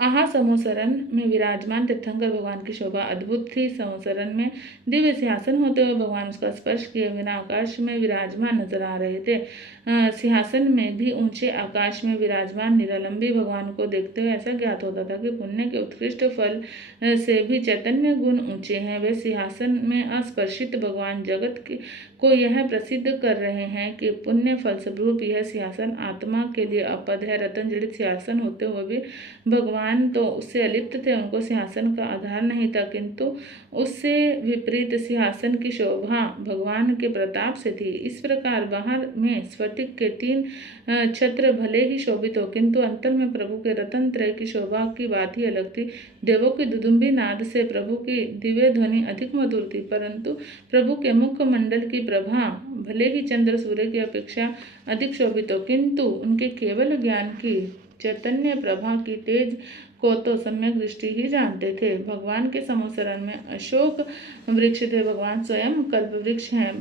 आहा, समोसरण में विराजमान तीर्थंकर भगवान की शोभा अद्भुत थी। समोसरण में दिव्य सिंहासन होते हुए भगवान उसका स्पर्श किए बिना आकाश में विराजमान नजर आ रहे थे। सिंहासन में भी ऊंचे आकाश में विराजमान निरालंबी भगवान को देखते हुए ऐसा ज्ञात होता था कि पुण्य के उत्कृष्ट फल से भी चैतन्य गुण ऊंचे हैं। वे सिंहासन में अस्पर्शित भगवान जगत को यह प्रसिद्ध कर रहे हैं कि पुण्य फल स्वरूप यह सिंहासन आत्मा के लिए अपद है। रतन जड़ित सिंहासन होते हुए भी भगवान तो उससे अलिप्त थे, उनको सिंहासन का आधार नहीं था, किंतु उससे विपरीत सिंहासन की शोभा भगवान के प्रताप से थी। इस प्रकार बाहर में स्फटिक के 3 छत्र भले ही शोभित हो, किंतु अंतर में प्रभु के रतन त्रय की शोभा की बात ही अलग थी। देवों की दुदुम्बी नाद से प्रभु की दिव्य ध्वनि अधिक मधुर थी, परंतु प्रभु के मुख मंडल की प्रभा भले ही चंद्र सूर्य की अपेक्षा अधिक शोभित हो, किंतु उनके केवल ज्ञान की चैतन्य प्रभा की तेज को तो सम्यक दृष्टि ही जानते थे। भगवान के समूसरण में अशोक वृक्ष थे। भगवान स्वयं कल्प वृक्ष हैं।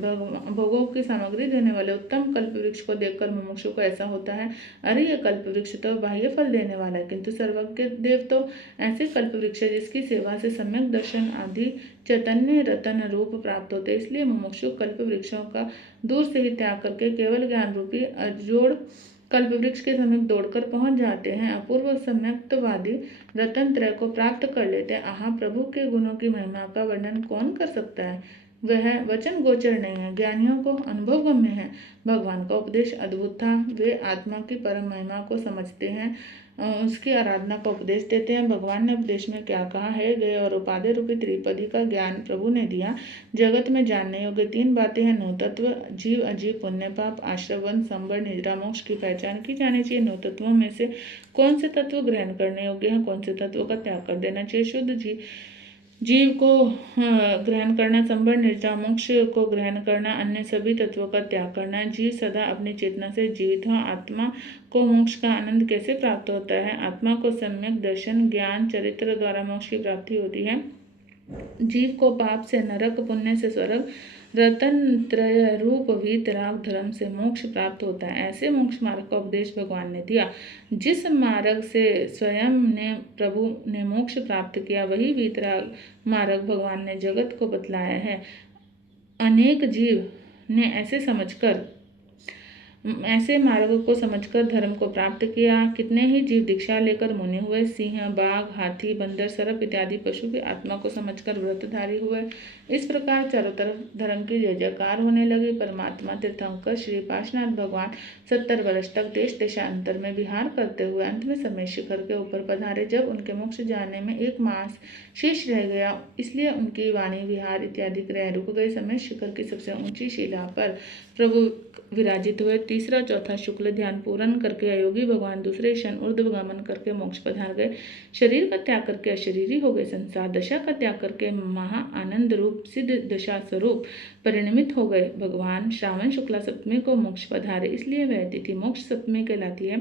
भोगों की सामग्री देने वाले उत्तम कल्प वृक्ष को देखकर मुमुक्षु को ऐसा होता है, अरे ये कल्प वृक्ष तो बाह्य फल देने वाला है, किंतु सर्वज्ञ देव तो ऐसे कल्प वृक्ष है जिसकी सेवा से सम्यक दर्शन आदि चैतन्य रतन रूप प्राप्त होते। इसलिए मुमुक्षु कल्प वृक्षों का दूर से ही त्याग करके केवल ज्ञान रूपी अजोड़ कल्प वृक्ष के समीप दौड़कर पहुंच जाते हैं, अपूर्व सम्यक्तवादी रतन त्रय को प्राप्त कर लेते हैं। आहा, प्रभु के गुणों की महिमा का वर्णन कौन कर सकता है? वह वचन गोचर नहीं है, ज्ञानियों को अनुभव गम्य है। भगवान का उपदेश अद्भुत था। वे आत्मा की परम महिमा को समझते हैं, उसकी आराधना का उपदेश देते हैं। भगवान ने उपदेश में क्या कहा है? गए और उपाधि रूपी त्रिपदी का ज्ञान प्रभु ने दिया। जगत में जानने योग्य 3 बातें हैं: नौ तत्व, जीव अजीव, पुण्य पाप, आश्रम वन, संवर, निद्रा, मोक्ष की पहचान की जानी चाहिए। 9 तत्वों में से कौन से तत्व ग्रहण करने योग्य हैं, कौन से तत्वों का त्याग कर देना चाहिए? शुद्ध जीव को ग्रहण करना, संवर निद्रा मोक्ष को ग्रहण करना, अन्य सभी तत्वों का त्याग करना। जीव सदा अपनी चेतना से जीवित हो। आत्मा को मोक्ष का आनंद कैसे प्राप्त होता है? आत्मा को सम्यक दर्शन ज्ञान चरित्र द्वारा मोक्ष की प्राप्ति होती है। जीव को पाप से नरक, पुण्य से स्वर्ग, रतन त्रय रूप वीतराग धर्म से मोक्ष प्राप्त होता है। ऐसे मोक्ष मार्ग का उपदेश भगवान ने दिया। जिस मार्ग से स्वयं ने प्रभु ने मोक्ष प्राप्त किया, वही वीतराग मार्ग भगवान ने जगत को बतलाया है। अनेक जीव ने ऐसे मार्ग को समझकर धर्म को प्राप्त किया। कितने ही जीव दीक्षा लेकर मुनि हुए। सिंह, बाघ, हाथी, बंदर, सर्प इत्यादि पशु भी आत्मा को समझकर व्रतधारी हुए। इस प्रकार चारों तरफ धर्म की जय जयकार होने लगी। परमात्मा तीर्थंकर श्री पार्श्वनाथ भगवान 70 वर्ष तक देश देशांतर में विहार करते हुए अंत में समय शिखर के ऊपर पधारे। जब उनके मोक्ष जाने में 1 मास शेष रह गया, इसलिए उनकी वाणी, विहार इत्यादि क्रियाएं रुक गई। समय शिखर की सबसे ऊंची शिला पर प्रभु विराजित हुए। तीसरा चौथा शुक्ल ध्यान पूर्ण करके अयोगी भगवान दूसरे क्षण ऊर्ध्वगमन करके मोक्ष पधार गए। शरीर का त्याग करके अशरीरी हो गए। संसार दशा का त्याग करके महा आनंद रूप सिद्ध दशा स्वरूप परिणमित हो गए। भगवान श्रावण शुक्ला सप्तमी को मोक्ष पधारे, इसलिए वह तिथि मोक्ष सप्तमी कहलाती है।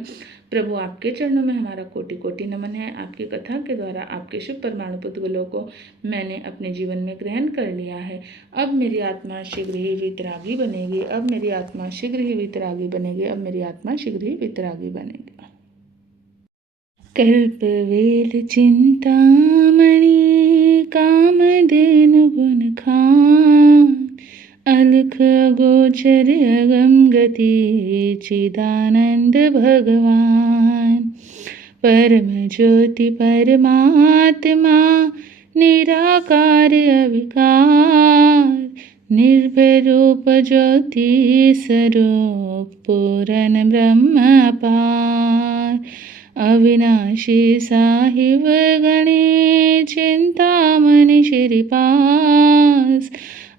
प्रभु, आपके चरणों में हमारा कोटि कोटि नमन है। आपकी कथा के द्वारा आपके शुभ परमाणु पुतगलों को मैंने अपने जीवन में ग्रहण कर लिया है। अब मेरी आत्मा शीघ्र ही वितरागी बनेगी। अब मेरी आत्मा शीघ्र ही वितरागी बनेगी। अब मेरी आत्मा शीघ्र ही वितरागी बनेगी। कल्पवेल चिंतामणि कामधेनु गुण खान, अलख गोचर अगम गति चिदानंद भगवान। परम ज्योति परमात्मा निराकार अविकार, निर्भय रूप ज्योति स्वरूप पूर्ण ब्रह्म अपार। अविनाशी साहिब गणे चिंतामणि श्रीपास,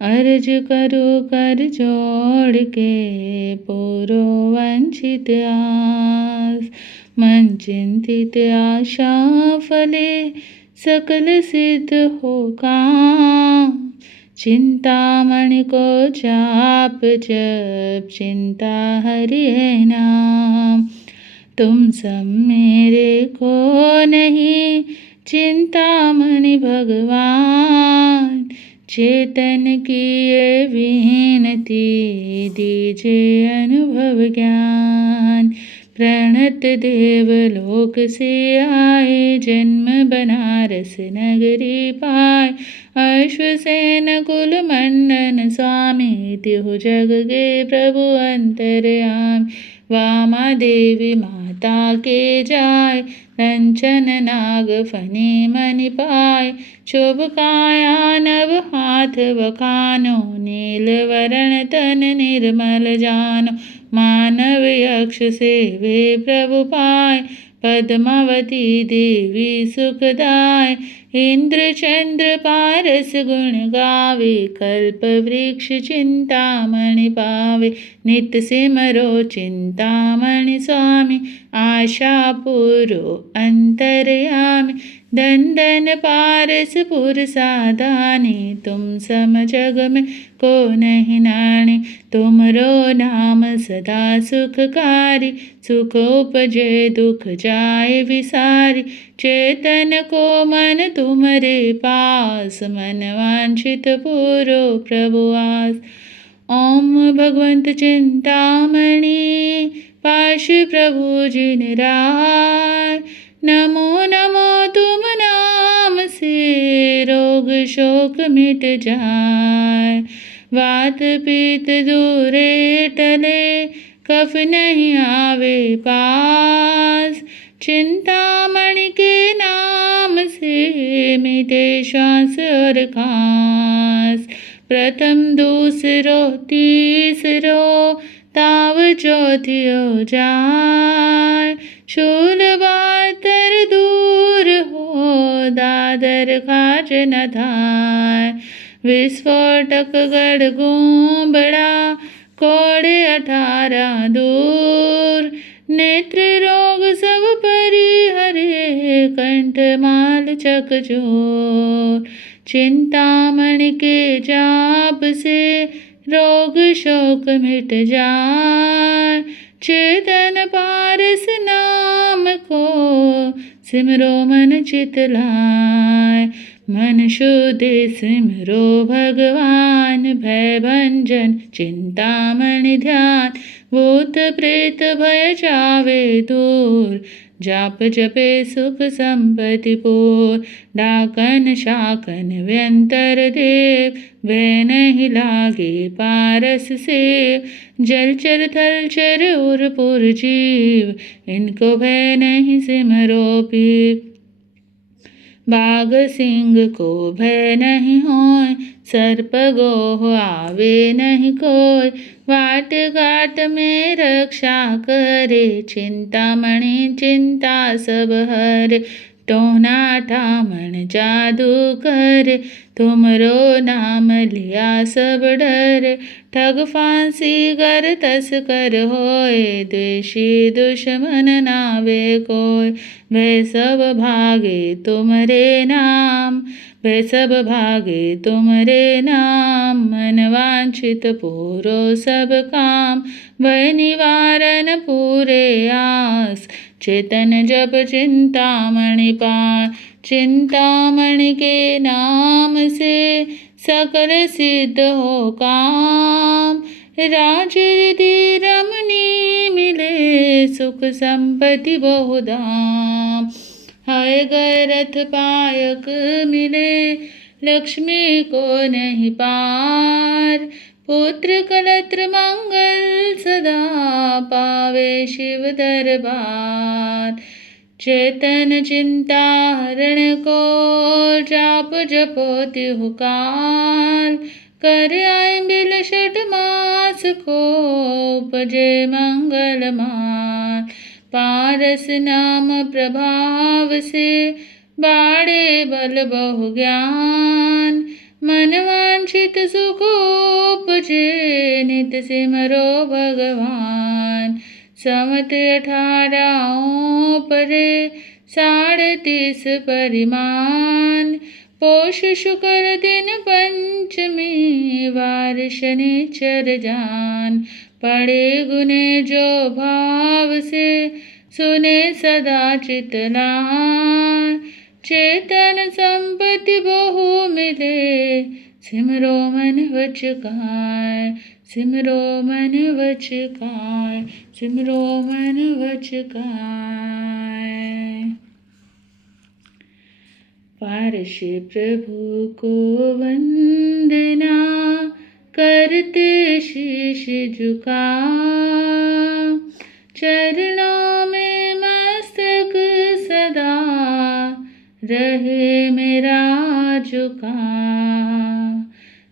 अर्ज करो कर जोड़ के पूरो वंचित आस। मन चिंतित आशा फले सकल सिद्ध हो काम, चिंतामणि को जाप जप चिंता हरि है नाम। तुम सब मेरे को नहीं चिंतामणि भगवान, चेतन की ये विनती दीजिए अनुभव ज्ञान। प्रणत देवलोक से आए जन्म बनारस नगरी पाए, अश्वसेन कुल मंडन स्वामी तिहु जग के प्रभु अंतर्यामी। वामा देवी माता के जाय, कंचन नाग फनी मणि पाय। शुभ काया नव हाथ बखानो, नील वरण तन निर्मल जानो। मानव यक्ष सेवे प्रभु पाय, पद्मावती देवी सुखदाय। इंद्र चंद्र पारस गुण गावे, कल्प वृक्ष चिंतामणि पावे। नित्य सिमरो चिंतामणि स्वामी, आशा पूरो अंतर्यामी। दंदन पारस पुर साधानी, तुम सम जग में को नहीं नानी। तुमरो नाम सदा सुखकारी, सुख उपजे दुख जाए विसारी। चेतन को मन तुम्हारे पास, मन वांछित पूरो प्रभु आस। ओम भगवंत चिंतामणि, पाश प्रभु जिन राय। नमो नमो तुम नाम से, रोग शोक मिट जाए। वात पीत दूरे टले, कफ नहीं आवे पास। चिंतामणि के नाम से, मिटे श्वास और खांस। प्रथम दूसरो तीसरो, ताव चौथियो जाय। शूल बातर दूर हो, दादर खाच न धाय। विस्फोटक गढ़ गुंबड़ा, कोड़े 18 दूर। नेत्र रोग सब परिहरे, कंठ माल चकचोर। चिंतामणि के जाप से, रोग शोक मिट जाए। चेतन पारस नाम को, सिमरो मन चित लाय। मन शुद्ध सिमरो भगवान, भय भंजन चिंतामणि ध्यान। भूत प्रेत भय जावे दूर, जाप जपे सुख संपत्ति पूर। डाकन शाकन व्यंतर देव, भय नहीं लागे पारस से। जलचर थलचर उरपुर जीव, इनको भय नहीं सिमरो पीव। बाघ सिंह को भय नहीं होय, सर्प गोह आवे नहीं कोय। वाट घाट में रक्षा करे, चिंतामणि चिंता सब हरे। टोना ठामण जादू करे, तुमरो नाम लिया सब डरे। ठग फांसी गर तस्कर होए, द्वेषी दुश्मन नावे कोय। वह सब भागे तुमरे नाम, वह सब भागे तुमरे नाम। मन वांछित पूरो सब काम, वह निवारण पूरे आस। चेतन जप चिंतामणि पार, चिंतामणि के नाम से, सकल सिद्ध हो काम। राज रिधि रमणी मिले, सुख संपत्ति बहुधाम। हाय गए रथ पायक मिले, लक्ष्मी को नहीं पार। पुत्र कलत्र मंगल सदा, पावे शिव दरबार। चेतन चिंता हरण को, जाप जपो तिहु काल। कर आए बिल 6 मास को, उपजे मंगल माल। पारस नाम प्रभाव से, बाड़े बल बहु ज्ञान। मन वांछित सुख उपजे, नित सिमरो भगवान। समत 18 परे, 30.5 परिमाण। पोष शुक्र दिन पंचमी, वार शनिचर जान। पढ़े गुने जो भाव से, सुने सदा चितलान। चेतन संपत्ति बहु मिले, सिमरो मन वच काय। सिमरो मन वच काय, सिमरो मन वच काय। पारश प्रभु को वंदना, करते शीश झुका। चरणों में मस्तक सदा, रहे मेरा झुका।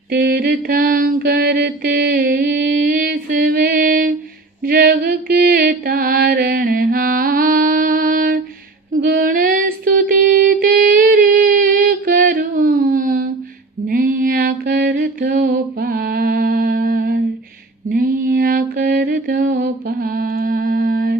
तीर्थंकर इसमें, जग के तारणहार। गुण स्तुति तेरी करूं, नैया कर दो पार। नैया कर दो पार।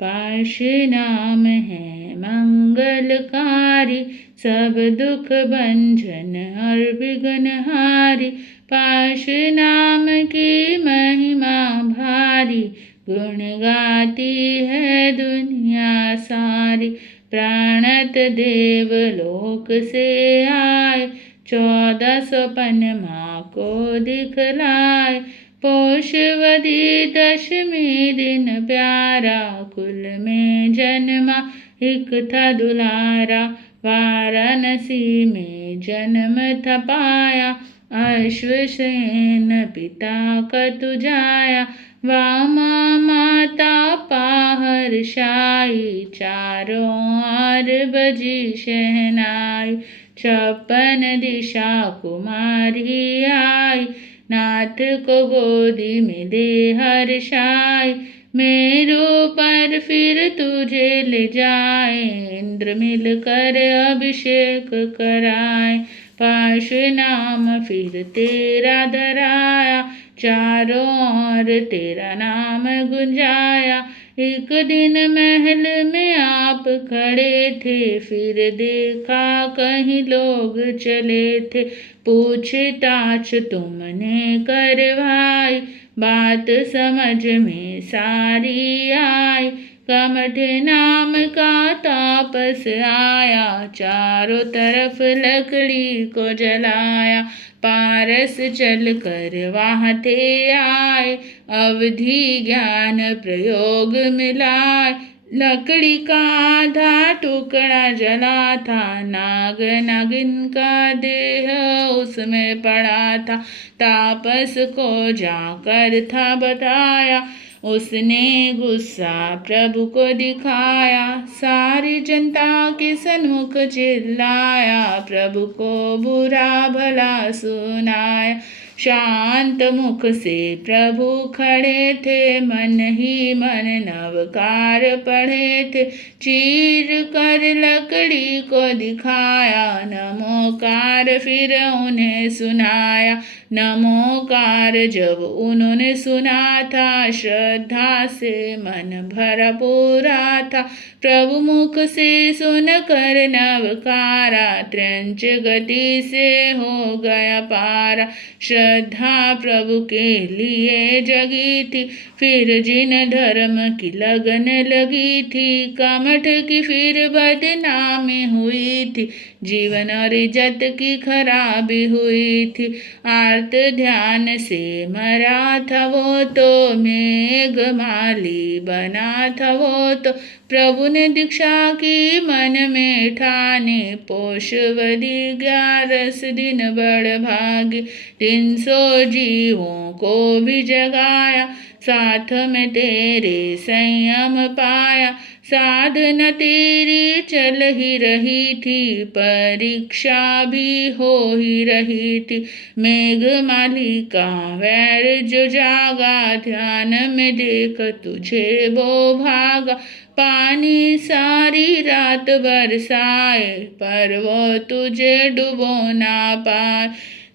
पाश नाम है मंगलकारी, सब दुख भंजन हर विघ्न हारी। पाश नाम की महिमा भारी, गुण गाती है दुनिया सारी। प्राणत देवलोक से आए, 1456 माँ को दिखलाए। पोषवदी दशमी दिन प्यारा, कुल में जन्मा एक था दुलारा। वाराणसी में जन्म था पाया, अश्वसेन पिता कतुजाया। वामा माता पाहर शाही, चारों ओर बजी शहनाई। 56 दिशा कुमारी आई, नाथ को गोदी में दे हर्षाई। मेरू पर फिर तुझे ले जाए, इंद्र मिलकर अभिषेक कराए। पार्श्वनाम फिर तेरा धराया, चारों ओर तेरा नाम गुंजाया। एक दिन महल में आप खड़े थे, फिर देखा कहीं लोग चले थे। पूछताछ तुमने करवाई, बात समझ में सारी आई। कमठ नाम का तापस आया, चारों तरफ लकड़ी को जलाया। पारस चल कर वहाँ थे आए, अवधि ज्ञान प्रयोग मिलाए। लकड़ी का आधा टुकड़ा जला था, नाग नागिन का देह उसमें पड़ा था। तापस को जाकर था बताया, उसने गुस्सा प्रभु को दिखाया। सारी जनता के सन्मुख चिल्लाया, प्रभु को बुरा भला सुनाया। शांत मुख से प्रभु खड़े थे, मन ही मन नवकार पढ़े थे। चीर कर लकड़ी को दिखाया, नमोकार फिर उन्हें सुनाया। नमोकार जब उन्होंने सुना था, श्रद्धा से मन भरा पूरा था। प्रभु मुख से सुनकर नवकारा, त्रंच गति से हो गया पारा। श्रद्धा प्रभु के लिए जगी थी, फिर जिन धर्म की लगन लगी थी। कमठ की फिर बदनामी हुई थी, जीवन और इज्जत की खराबी हुई थी। आर्त ध्यान से मरा था वो तो, मेघमाली बना था वो तो। प्रभु ने दीक्षा की मन में ठानी, पोषवदी 11 दिन बड़ भागी। 300 जीवों को भी जगाया, साथ में तेरे संयम पाया। साधना तेरी चल ही रही थी, परीक्षा भी हो ही रही थी। मेघमाली का वैर जो जागा, ध्यान में देख तुझे वो भागा। पानी सारी रात बरसाए, पर वो तुझे डुबो ना पाए।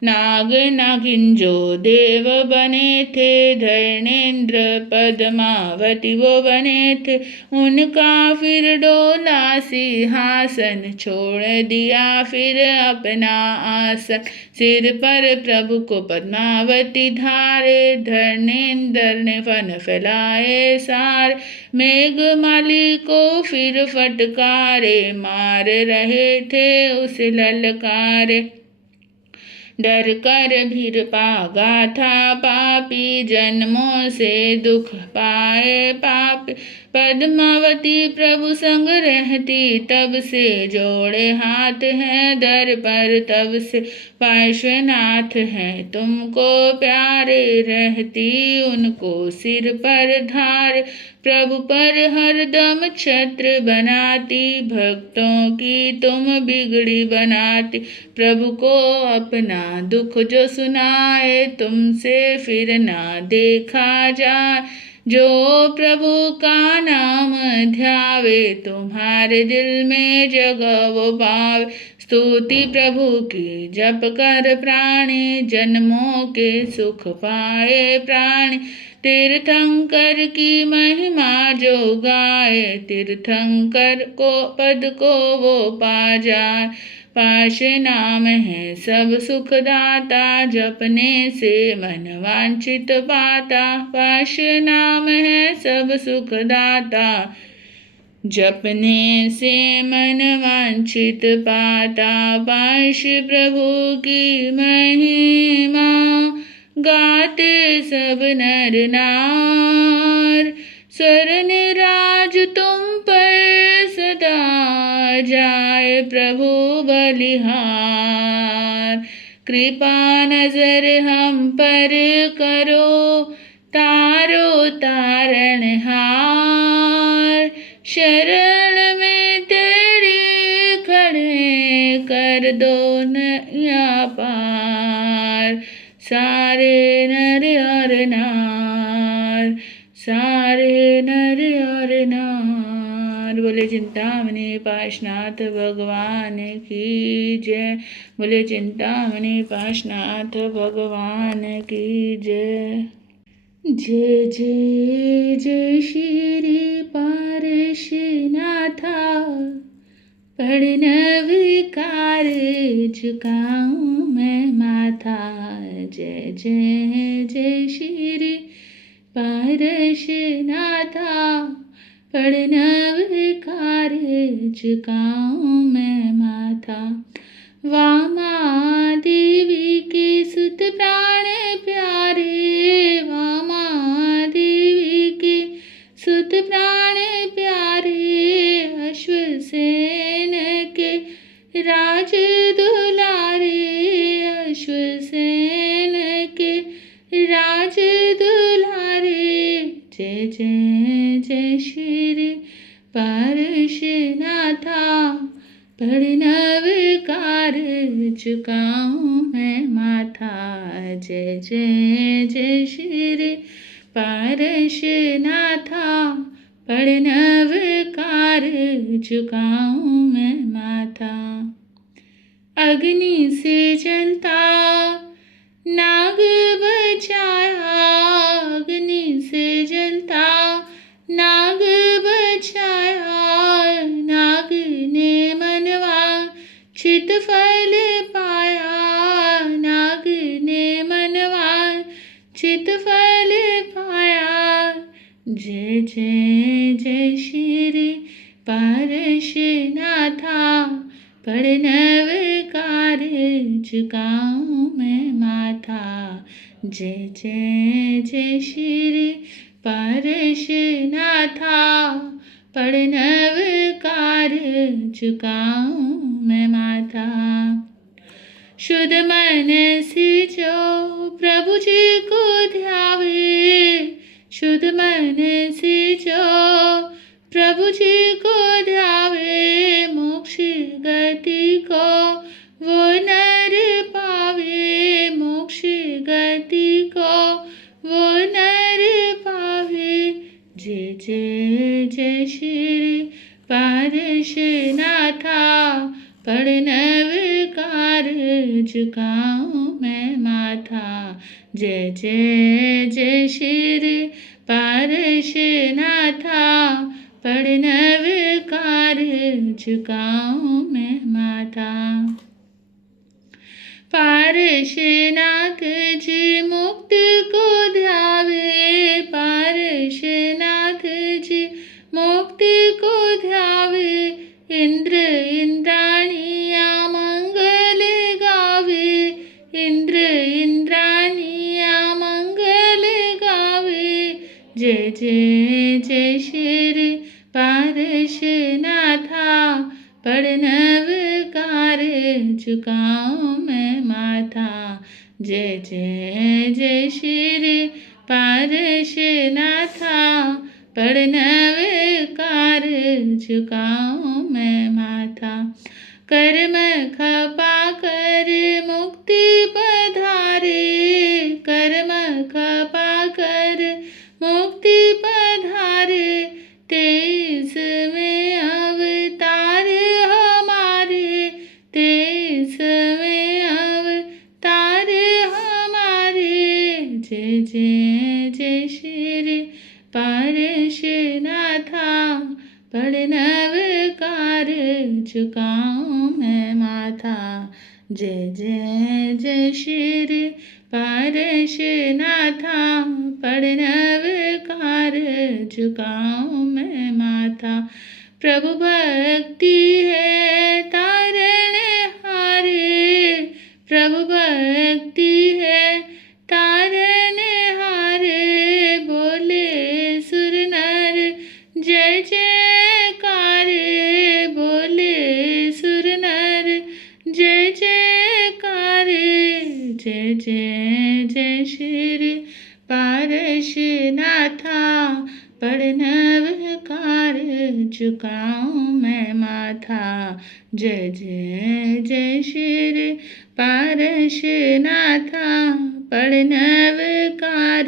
नाग नागिन जो देव बने थे, धर्मेंद्र पद्मावती वो बने थे। उनका फिर डोला सिंहासन, छोड़ दिया फिर अपना आसन। सिर पर प्रभु को पद्मावती धारे, धर्मेंद्र ने फन फैलाए सारे। मेघमाली को फिर फटकारे, मार रहे थे उसे ललकारे। डर कर भीर पागा था पापी, जन्मों से दुख पाए पापी। पद्मावती प्रभु संग रहती, तब से जोड़े हाथ हैं दर पर तब से। पार्श्वनाथ हैं तुमको प्यारे, रहती उनको सिर पर धार। प्रभु पर हरदम छत्र बनाती, भक्तों की तुम बिगड़ी बनाती। प्रभु को अपना दुख जो सुनाए, तुमसे फिर ना देखा जाए। जो प्रभु का नाम ध्यावे, तुम्हारे दिल में जगह वो पावे। स्तुति प्रभु की जप कर प्राणी, जन्मों के सुख पाए प्राणी। तीर्थंकर की महिमा जो गाए, तीर्थंकर को पद को वो पा जाए। पाश नाम है सब सुखदाता, जपने से मन वांछित पाता। पाश नाम है सब सुखदाता, जपने से मन वांछित पाता पाश प्रभु की महिमा, गाते सब नर नार। शरण राज तुम पर सदा, जाए प्रभु बलिहार। कृपा नजर हम पर करो, तारो तारणहार। शरण में तेरी खड़े, कर दो नैया पार। सारे नर और नार, सारे नर और नार। बोले चिंतामणि पाशनाथ भगवान की जय। बोले चिंतामणि पाशनाथ भगवान की जय। जय जय जय श्री पारशनाथा, पढ़न विकार झुकाऊं मैं माथा। जय जय जय श्री पारशनाथा, पढ़न विकार झुकाऊं मैं माथा। वामा देवी के सुत प्राण प्यारे, वामा देवी के सुत प्राण प्यारे। अश्वसेन के राज दुलारे, अश्वसेन के राज दुलारे। जय जय जय श्री पारशनाथा, पढ़न विकार झुकाऊं मैं माथा। जय जय जय श्री पारशनाथा, पढ़न विकार झुकाऊं मैं माथा। अग्नि से जलता नाग बचाया, अग्नि से जलता नाग बचाया। नाग ने मनवा चित फल पाया, नाग ने मनवा चित फल पाया। जय जय जय श्री पारशनाथा, पढ़न विकार झुकाऊं मैं माथा। जय जय जय श्री पारशनाथा, पढ़न विकार झुकाऊं मैं माथा। शुद्ध मन से जो प्रभु जी को ध्यावे, शुद्ध मन से जो प्रभु जी को ध्यावे। मोक्ष गति को वो नर पावे, मोक्ष गति को वो नर पावे। जय जय जय श्री पारशनाथा, पढ़न विकार झुकाऊं मैं माथा। जय जय जय श्री पारशनाथा, पढ़न विकार झुकाऊं मैं माथा। पारशनाथ जी मुक्त को ध्यावे, पारशनाथ जी मुक्त को ध्यावे। इंद्र इंद्राणिया मंगल गावे, इंद्र इंद्राणिया मंगल गावे। जय जय जय श्री पारशनाथा, पढ़न विकार झुकाऊं मैं माथा। जय जय जय श्री पारशनाथा, पढ़न विकार झुकाऊं मैं माथा। कर्म खपा कर मुक्ति पधारे, कर्म खपा कर मुक्ति पधारे। 23वें अवतार हमारे, 23वें अवतार हमारे। जय जय जय श्री पारशनाथा, पढ़न विकार झुकाऊं मैं माथा। जय जय जय श्री पारशनाथा, पढ़न विकार झुकाऊं मैं माथा। प्रभु भक्ति है तारण हारे, प्रभु भक्ति है तारण हारे। बोले सुर नर जय जयकार, बोले सुर नर जय जयकार। जय जय जय श्री पारसनाथा, प्रणवकार झुकाऊं मैं माथा। जय जय जय श्री पारसनाथा, प्रणवकार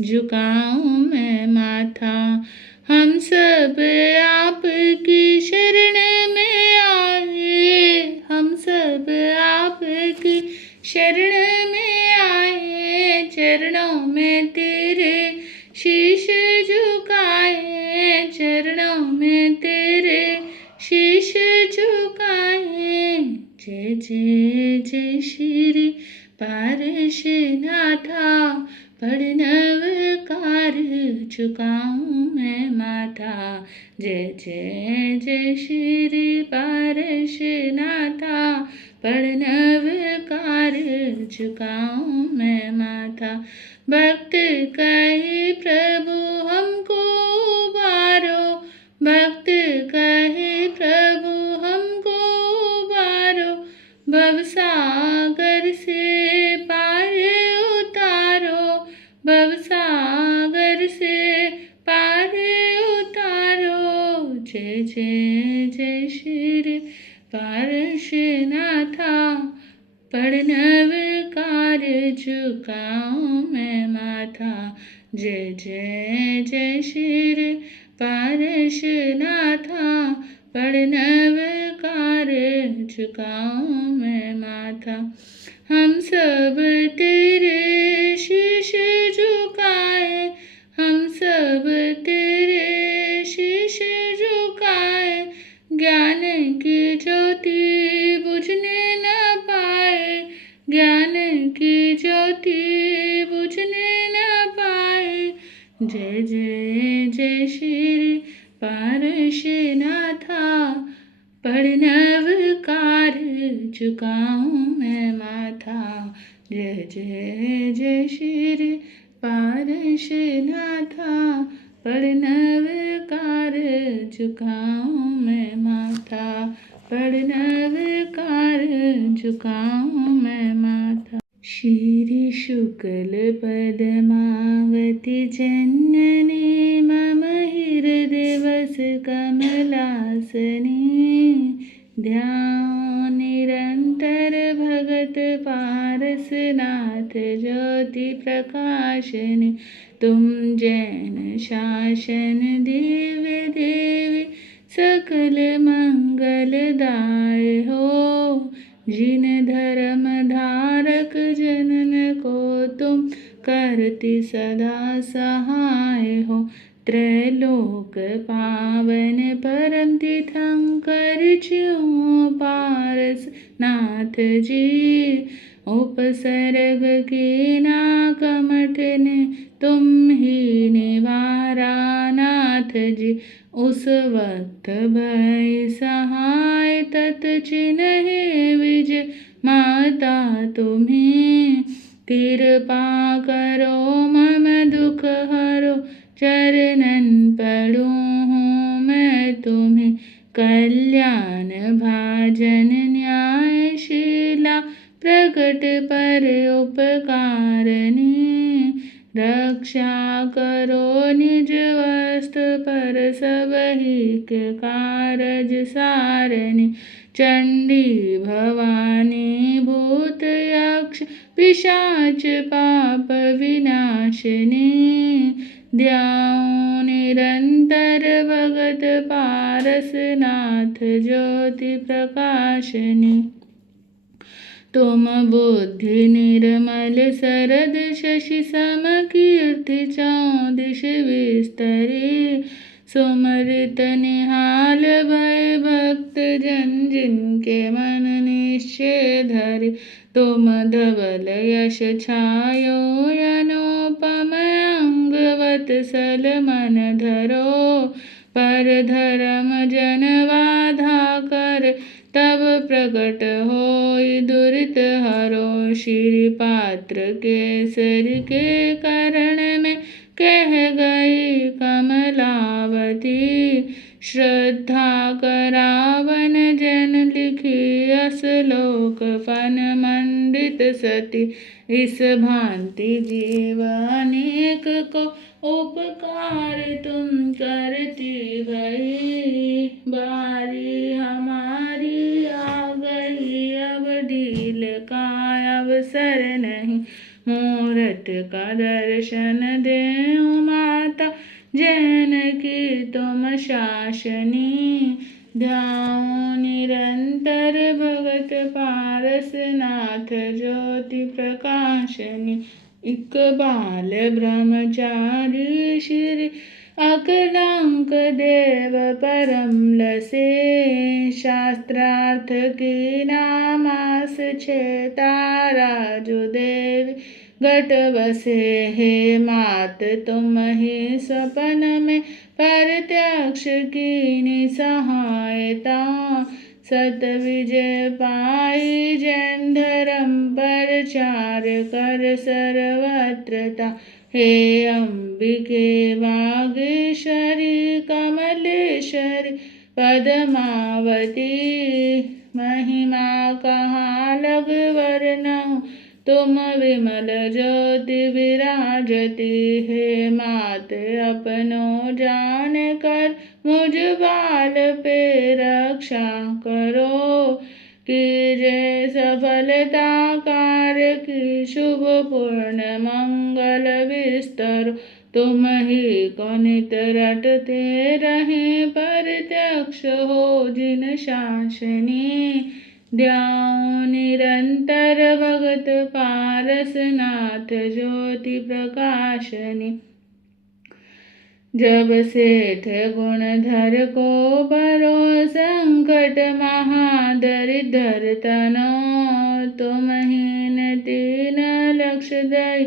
झुकाऊं मैं माथा। हम सब आपकी शरण में आए, हम सब आपकी शरण में आए। चरणों में तेरे शीश झुकाए, चरणों में तेरे शीश झुकाए। जय जय जय श्री पारसनाथा, प्रणवकार झुकाऊं मैं माथा। जय जय जय श्री पारसनाथा, प्रणवकार झुकाऊं मैं माथा। भक्त कहे प्रभु हमको उबारो, भक्त कहे प्रभु हमको उबारो। भवसागर से पार उतारो, भवसागर से पार उतारो। जय जय जय श्री पारसनाथा, प्रणवकार झुकाऊं मैं माथा। जय जय जय श्री पारसनाथा, प्रणवकार झुकाऊं मैं माथा। हम सब तेरे शीश झुकाए, हम सब तेरे शीश झुकाए। ज्ञान की ज्योति बुझने न पाए, ज्ञान की ज्योति बुझने न पाए। जय जय जय श्री पारसनाथा, प्रणवकार झुकाऊं मैं माथा। जय जय जय श्री पारसनाथा, प्रणवकार झुकाऊं मैं माथा, प्रणवकार झुकाऊं मैं माथा। श्री शुक्ल पद्मावती जननी मम हृदय वस कमलासनी। ध्यान निरंतर भगत पारसनाथ ज्योति प्रकाशनी। तुम जैन शासन दिव्य देवी सकल मंगलदाय हो। जिन धर्म धारक जनन को तुम करती सदा सहाय हो। त्रैलोक पावन परम तीर्थंकर ज्यों पारसनाथ जी। उपसर्ग की ना कमठ ने तुम ही निवारा नाथ जी। उस वक्त भय सहाय तत चिन्ह विजय माता तुम्हें। कृपा करो मम दुख हरो, चरणन पड़ूं हूँ मैं तुम्हें। कल्याण भाजन न्यायशीला प्रकट पर उपकारनी। रक्षा करो निज वस्त्र पर सबहि के कारज सारनी। चंडी भवानी भूत यक्ष पिशाच पाप विनाशिनी। ध्यान निरंतर भगत पारसनाथ ज्योति प्रकाशनी। तुम बुद्धि निर्मल सरद शशि सम कीर्ति चौदिश विस्तरी। सुमृत निहाल भय भक्त जन जिनके मन निश्चय धरि। तुम धवल यश छायो अनुपम अंग वत्सल मन धरो। पर धर्म जन बाधा कर, तब प्रकट होई दुरित हरो। श्री पात्र केसरी के करण में कह गई कमलावती, श्रद्धा करावन जन लिखी असलोक फन मंडित सती। इस भांति जीव अनेक को उपकार तुम करती भई, बारी हमारी आ गई अब ढील का अवसर नहीं। मूरत का दर्शन देऊं माता जानकी तुम शासनी, ध्याऊं निरंतर भगत पारसनाथ ज्योति प्रकाशनी। इकबाल ब्रह्मचारी श्री अकलंक देव परम लसे, शास्त्रार्थ की नामास छे तारा जो देवी घट बसे। हे मात तुम ही सपन में प्रत्यक्ष कीनी सहायता, सत विजय पाई जन धर्म प्रचार कर सर्वत्रता। हे अंबिके वागीश्वरी कमलेश्वरी पद्मावती, महिमा कहाँ लग वर्णऊं तुम विमल ज्योति विराजती। हे मात अपनो जान कर मुझ बाल पे रक्षा करो, कीजे सफलता कार्य की शुभ पूर्ण मंगल विस्तर। तुम ही को नित रटते रहे प्रत्यक्ष हो जिन शासनी, ध्याऊं निरंतर भगत पारसनाथ ज्योति प्रकाशनी। जब सेठ गुणधर को बरो संकट महादरिद्र तनो, तुम हीन तीन लक्ष्य दई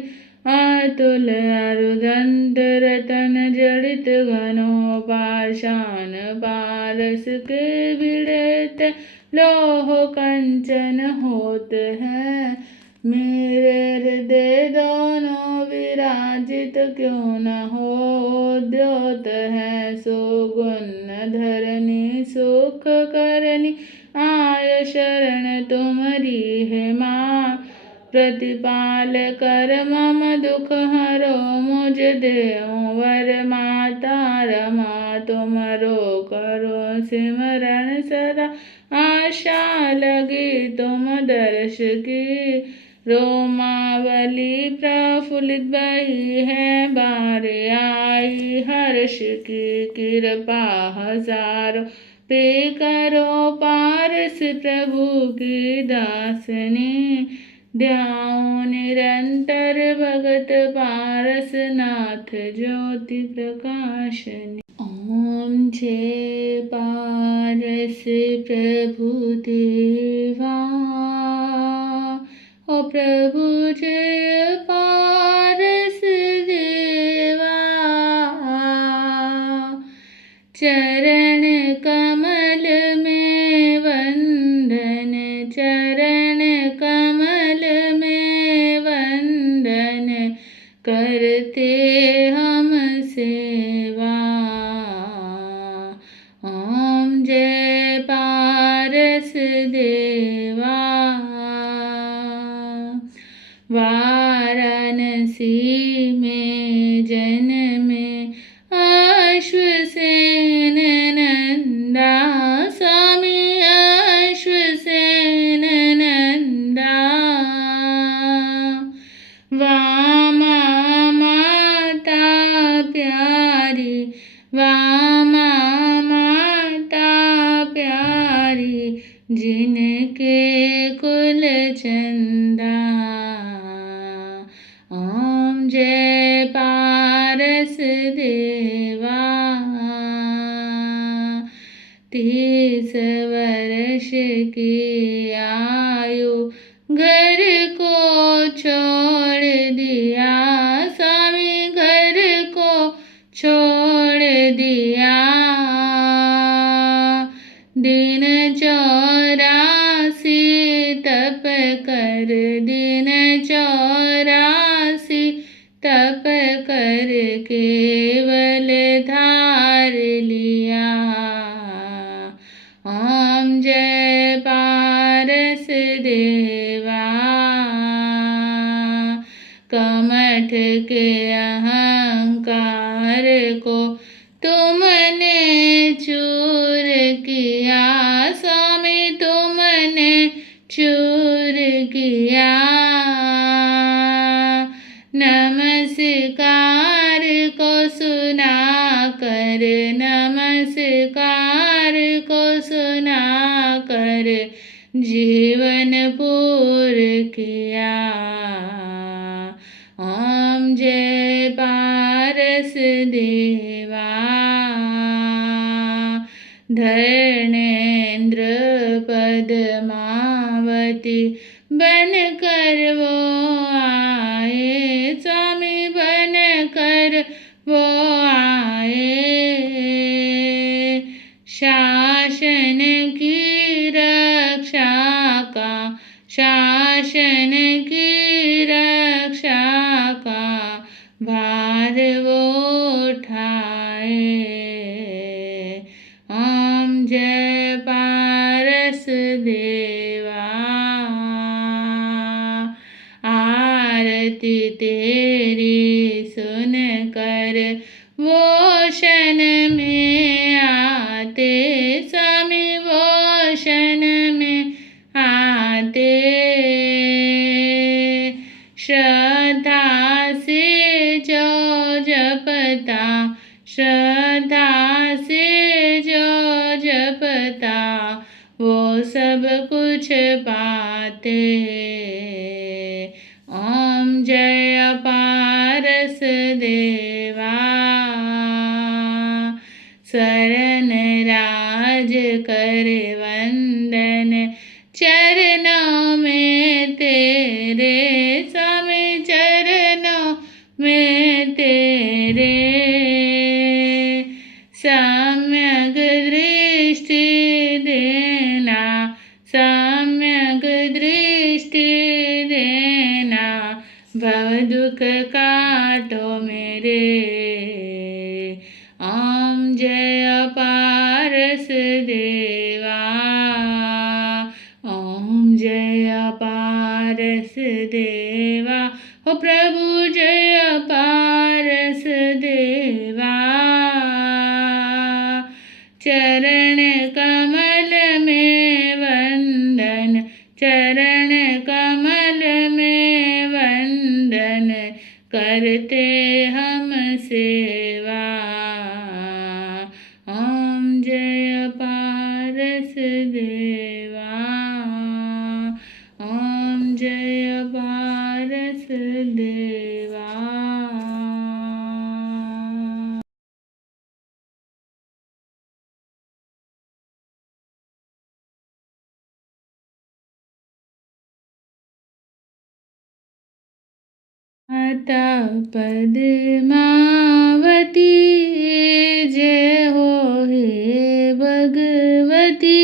अतुल अरुदंत रतन जड़ित घनो। पाषाण पारस के विड़ेत लोह कंचन होत है, मेरे हृदय दोनों विराजित क्यों न हो। द्योत है सुगुण धरनी सुख करनी, आय शरण तुम्हारी है माँ। प्रतिपाल कर मम दुख हरो, मुझ देऊं वर माता रमा। तुमरो करो सिमरन सदा, आशा लगी तुम दर्श की। रोमावली प्रफुल्लित भई है, बार आई हर्ष की कृपा हजारों पे करो। पारस प्रभु की दासनी, ध्याऊं निरंतर भगत पारसनाथ ज्योति प्रकाशनी। ओम जय पारस प्रभु देवा, ओ प्रभु जय पारस देवा। चरण कमल में वंदन, चरण कमल में वंदन, करते हम सेवा। ओम जय पारस देवा। वाराणसी में जन्मे अश्वसेन नंदा, स्वामी अश्वसेन नंदा। वामा माता प्यारी, वामा माता प्यारी, जिनके कुल चंदा। ओम जय पारस देवा। 30 वर्ष की आयु घर को छोड़ दिया, स्वामी घर को छोड़ दिया। कर दिन 84, तप कर केवल धार लिया। ओम जय पारस देवा, कमठ के अहंकार को तुमने चूर किया, स्वामी तुमने चूर किया। नमस्कार को सुना कर, नमस्कार को सुना कर जीवन पूर किया। ओम जय पारस देवा, धर्मेंद्र पद्मावती बन कर वो आए, स्वामी बन कर वो आए। शासन की रक्षा का, शासन की रक्षा का भार वो उठाए। ओम जय पारस देवा, आरती तेरी सुन कर वो क्षण में आते, स्वामी वो क्षण में आते। श्रद्धा से जो जपता, श्रद्धा से जो जपता वो सब कुछ पाते। ओम जय पारस देवा, शरण राज कर वंदन चरणों में तेरे, स्वामी चरणों में तेरे। सम्यक दृष्टि देना, सम्यक दृष्टि देना, भव दुख काटो मेरे। ओम जय पारस देवा, ओम जय पारस देवा, हो प्रभु जय पारस देवा। चरण कमल में वंदन, चरण कमल में वंदन करते हम सेवा। ओम जय पारस देवा, ओम जय पारस देवा। माता पद्मावती जय हो हे भगवती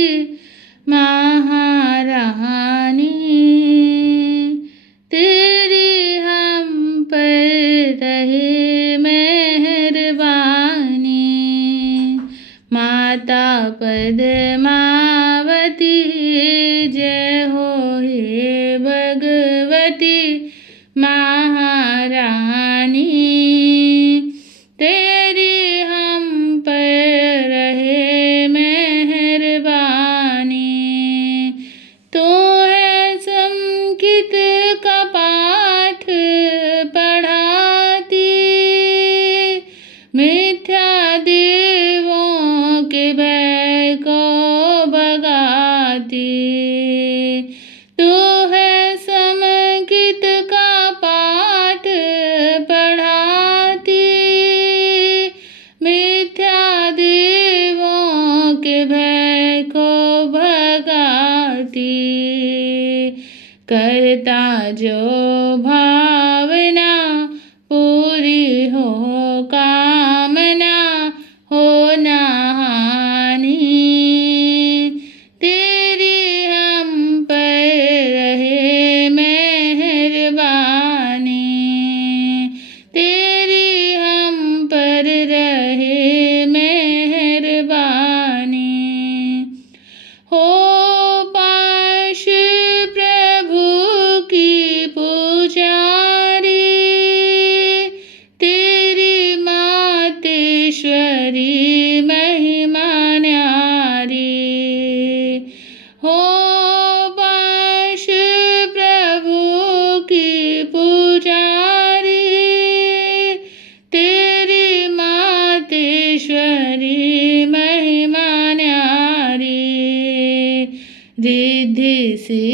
महारानी, तेरी हम पर रहे मेहरबानी। माता पद्मावती जय हो हे भगवती महारानी, तेरी हम पर रहे मेहरबानी। तू है संकित का पाठ पढ़ाती, मिथ्या देवों के भय को भगाती। तू है संकित का पाठ पढ़ाती, मिथ्या देवों के भय को भगाती। करता जो भावना पूरी हो कामना, हो ना हानि, तेरी हम पर रहे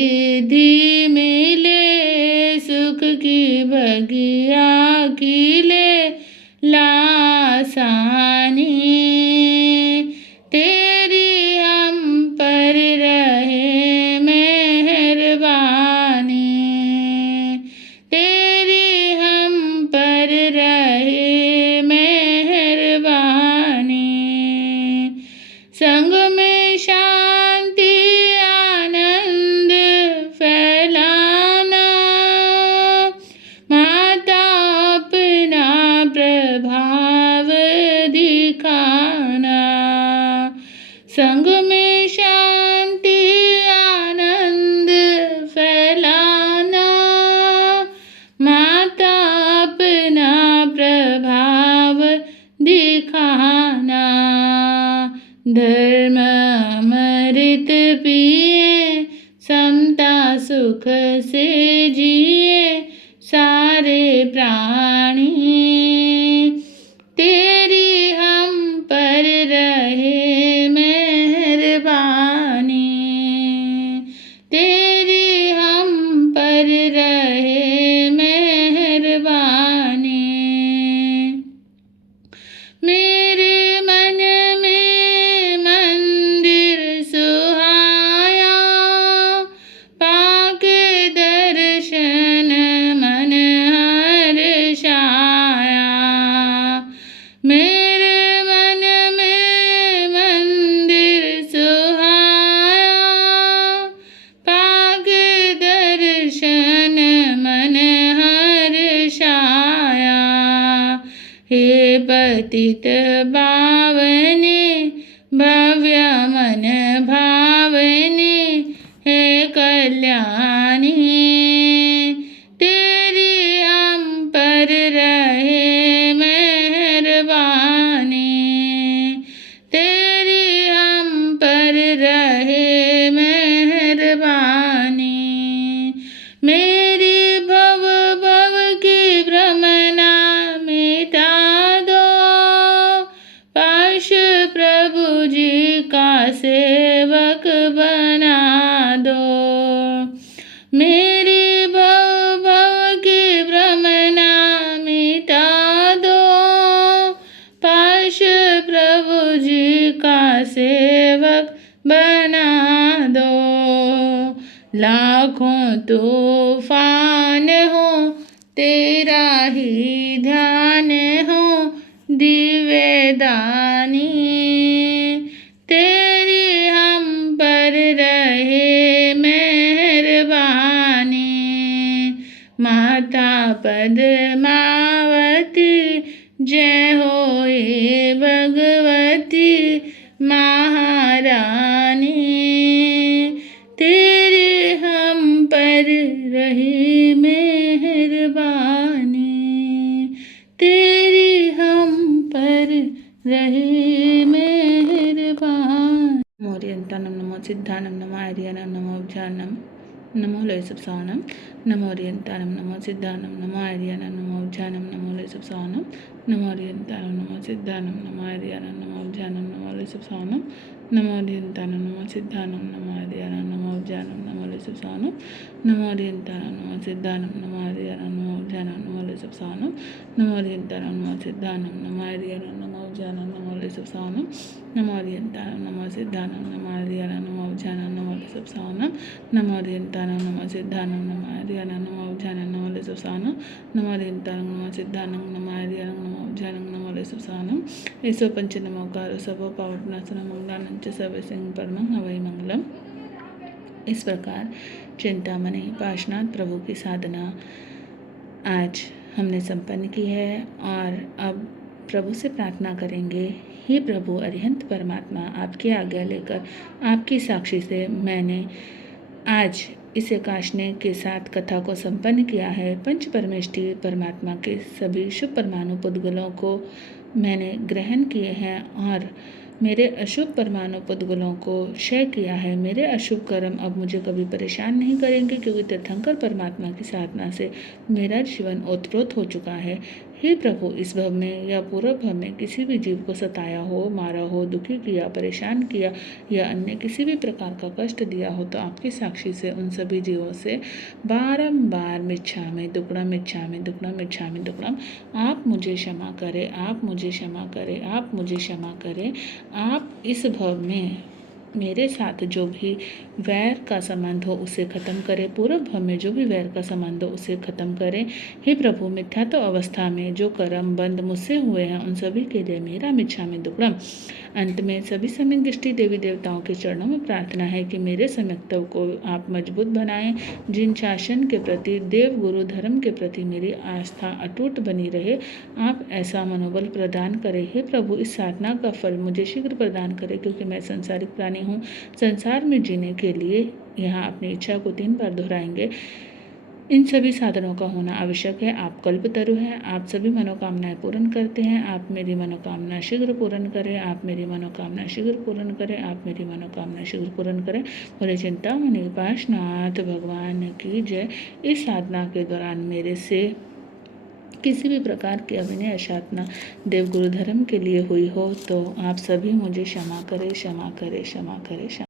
रिद्धि मिले, सुख की बगिया खिले लासानी। तेरी हम पर रहे मेहरबानी, तेरी हम पर रहे मेहरबानी। संग में शांति आनंद फैलाना, माता अपना प्रभाव दिखाना। संग में शांति आनंद फैलाना, माता अपना प्रभाव दिखाना। धर्म अमृत पिए, समता सुख से जिए सारे प्राणी। तेरी हम पर रहे मेहरबानी, तेरी हम पर रहे मेहरबानी। मेरे मन में मंदिर सुहाया, पाके दर्शन मन हर्षाया। मेरे मन में मंदिर सुहाया, पाके दर्शन मन हर्षाया। हे पतित पावने, भव्य मन भावने, हे कल्याणी। तेरी हम पर रहे मेहरबानी, तेरी हम पर रहे मेहरबानी। मेरी भव भव की भ्रमना मिटा दो, पाश प्रभु जी का सेवक बना दो। मेरी भव भव की भ्रमना मिटा दो, पाश प्रभु जी का सेवक बना दो। लाखों तूफान हो, तेरा ही ध्यान हो दिव्य दानी। तेरी हम पर रहे मेहरबानी, माता पद्मावती जय हो हे भगवती महारानी। तेरे हम पर रहे मेहरबानी, तेरी हम पर रहे मेहरबानी। नमो ओरियंतानम, नमो सिद्धानम, नमो आर्यानम, नमो अवजानम, नमो लय सप्सावनम। नमो ओरियंतानम, नमो सिद्धानम, नमो आर्यानम, नमो अवजानम, नमो लय सप्सावनम। नमो ओरियंतानम, नमो सिद्धानम, नमो आर्यानम, नमो अवजानम, नमो लय सप्सावनम। नमो ओरियंतानम, नमो सिद्धानम, नमो आर्यानम, नमो अवजानम, नमो लय सप्सावनम। नमो ओरियंतानम, नमो सिद्धानम, नमो आर्यानम, नमो अवजानम, नमो लय सप्सावनम। नमो ओरियंतानम, नमो सिद्धानम, नमो आर्यानम, नमो अवजानम, नमो लय सप्सावनम। नमो ओरियंतानम, नमो सिद्धानम, नमो आर्यानम, नमो अवजानम, नमो लय सप्सावनम। नमो ओरियंतानम, नमो सिद्धानम, नमो आर्यानम, नमो अवजानम, नमो लय सप्सावनम। नमो ओरियंतानम, नमो सिद्धानम, नमो आर्यानम, नमो अवजानम, नमो लय सप्सावनम। ईसो पंच नमोकारो सबो पावटनासनं मंगलानं च सर्वसिंह परमं हवै मंगलम। इस प्रकार चिंतामणि पार्श्वनाथ प्रभु की साधना आज हमने संपन्न की है और अब प्रभु से प्रार्थना करेंगे, हे प्रभु अरिहंत परमात्मा, आपकी आज्ञा लेकर आपकी साक्षी से मैंने आज इस एकाशने के साथ कथा को संपन्न किया है। पंच परमेष्टि परमात्मा के सभी शुभ परमाणु पुद्गलों को मैंने ग्रहण किए हैं और मेरे अशुभ परमाणु पुद्गलों को क्षय किया है। मेरे अशुभ कर्म अब मुझे कभी परेशान नहीं करेंगे, क्योंकि तीर्थंकर परमात्मा की साधना से मेरा जीवन ओतप्रोत हो चुका है। हे प्रभु, इस भव में या पूर्व भव में किसी भी जीव को सताया हो, मारा हो, दुखी किया, परेशान किया या अन्य किसी भी प्रकार का कष्ट दिया हो तो आपकी साक्षी से उन सभी जीवों से बारंबार मिच्छामि दुक्कडम, मिच्छामि दुक्कडम, मिच्छामि दुक्कडम, आप मुझे क्षमा करें, आप मुझे क्षमा करें, आप मुझे क्षमा करें। आप इस भव में मेरे साथ जो भी वैर का संबंध हो उसे ख़त्म करें, पूर्व भव में जो भी वैर का संबंध हो उसे ख़त्म करें। हे प्रभु, मिथ्यात्व अवस्था में जो कर्म बंध मुझसे हुए हैं उन सभी के लिए मेरा मिच्छामि दुक्कडम। अंत में सभी सम्यक दृष्टि देवी देवताओं के चरणों में प्रार्थना है कि मेरे सम्यक्तव को आप मजबूत बनाएं। जिन शासन के प्रति, देव गुरु धर्म के प्रति मेरी आस्था अटूट बनी रहे, आप ऐसा मनोबल प्रदान करें। हे प्रभु, इस साधना का फल मुझे शीघ्र प्रदान करें, क्योंकि मैं संसारिक प्राणी हूँ। संसार में जीने के लिए यहाँ अपनी इच्छा को 3 बार दोहराएंगे। इन सभी साधनों का होना आवश्यक है। आप कल्पतरु हैं, आप सभी मनोकामनाएं पूर्ण करते हैं। आप मेरी मनोकामना शीघ्र पूर्ण करें, आप मेरी मनोकामना शीघ्र पूर्ण करें, आप मेरी मनोकामना शीघ्र पूर्ण करें। बोले चिंतामणि पाशनाथ भगवान की जय। इस साधना के दौरान मेरे से किसी भी प्रकार की अभिनय अशातना देवगुरु धर्म के लिए हुई हो तो आप सभी मुझे क्षमा करें, क्षमा करें, क्षमा करें, क्षमा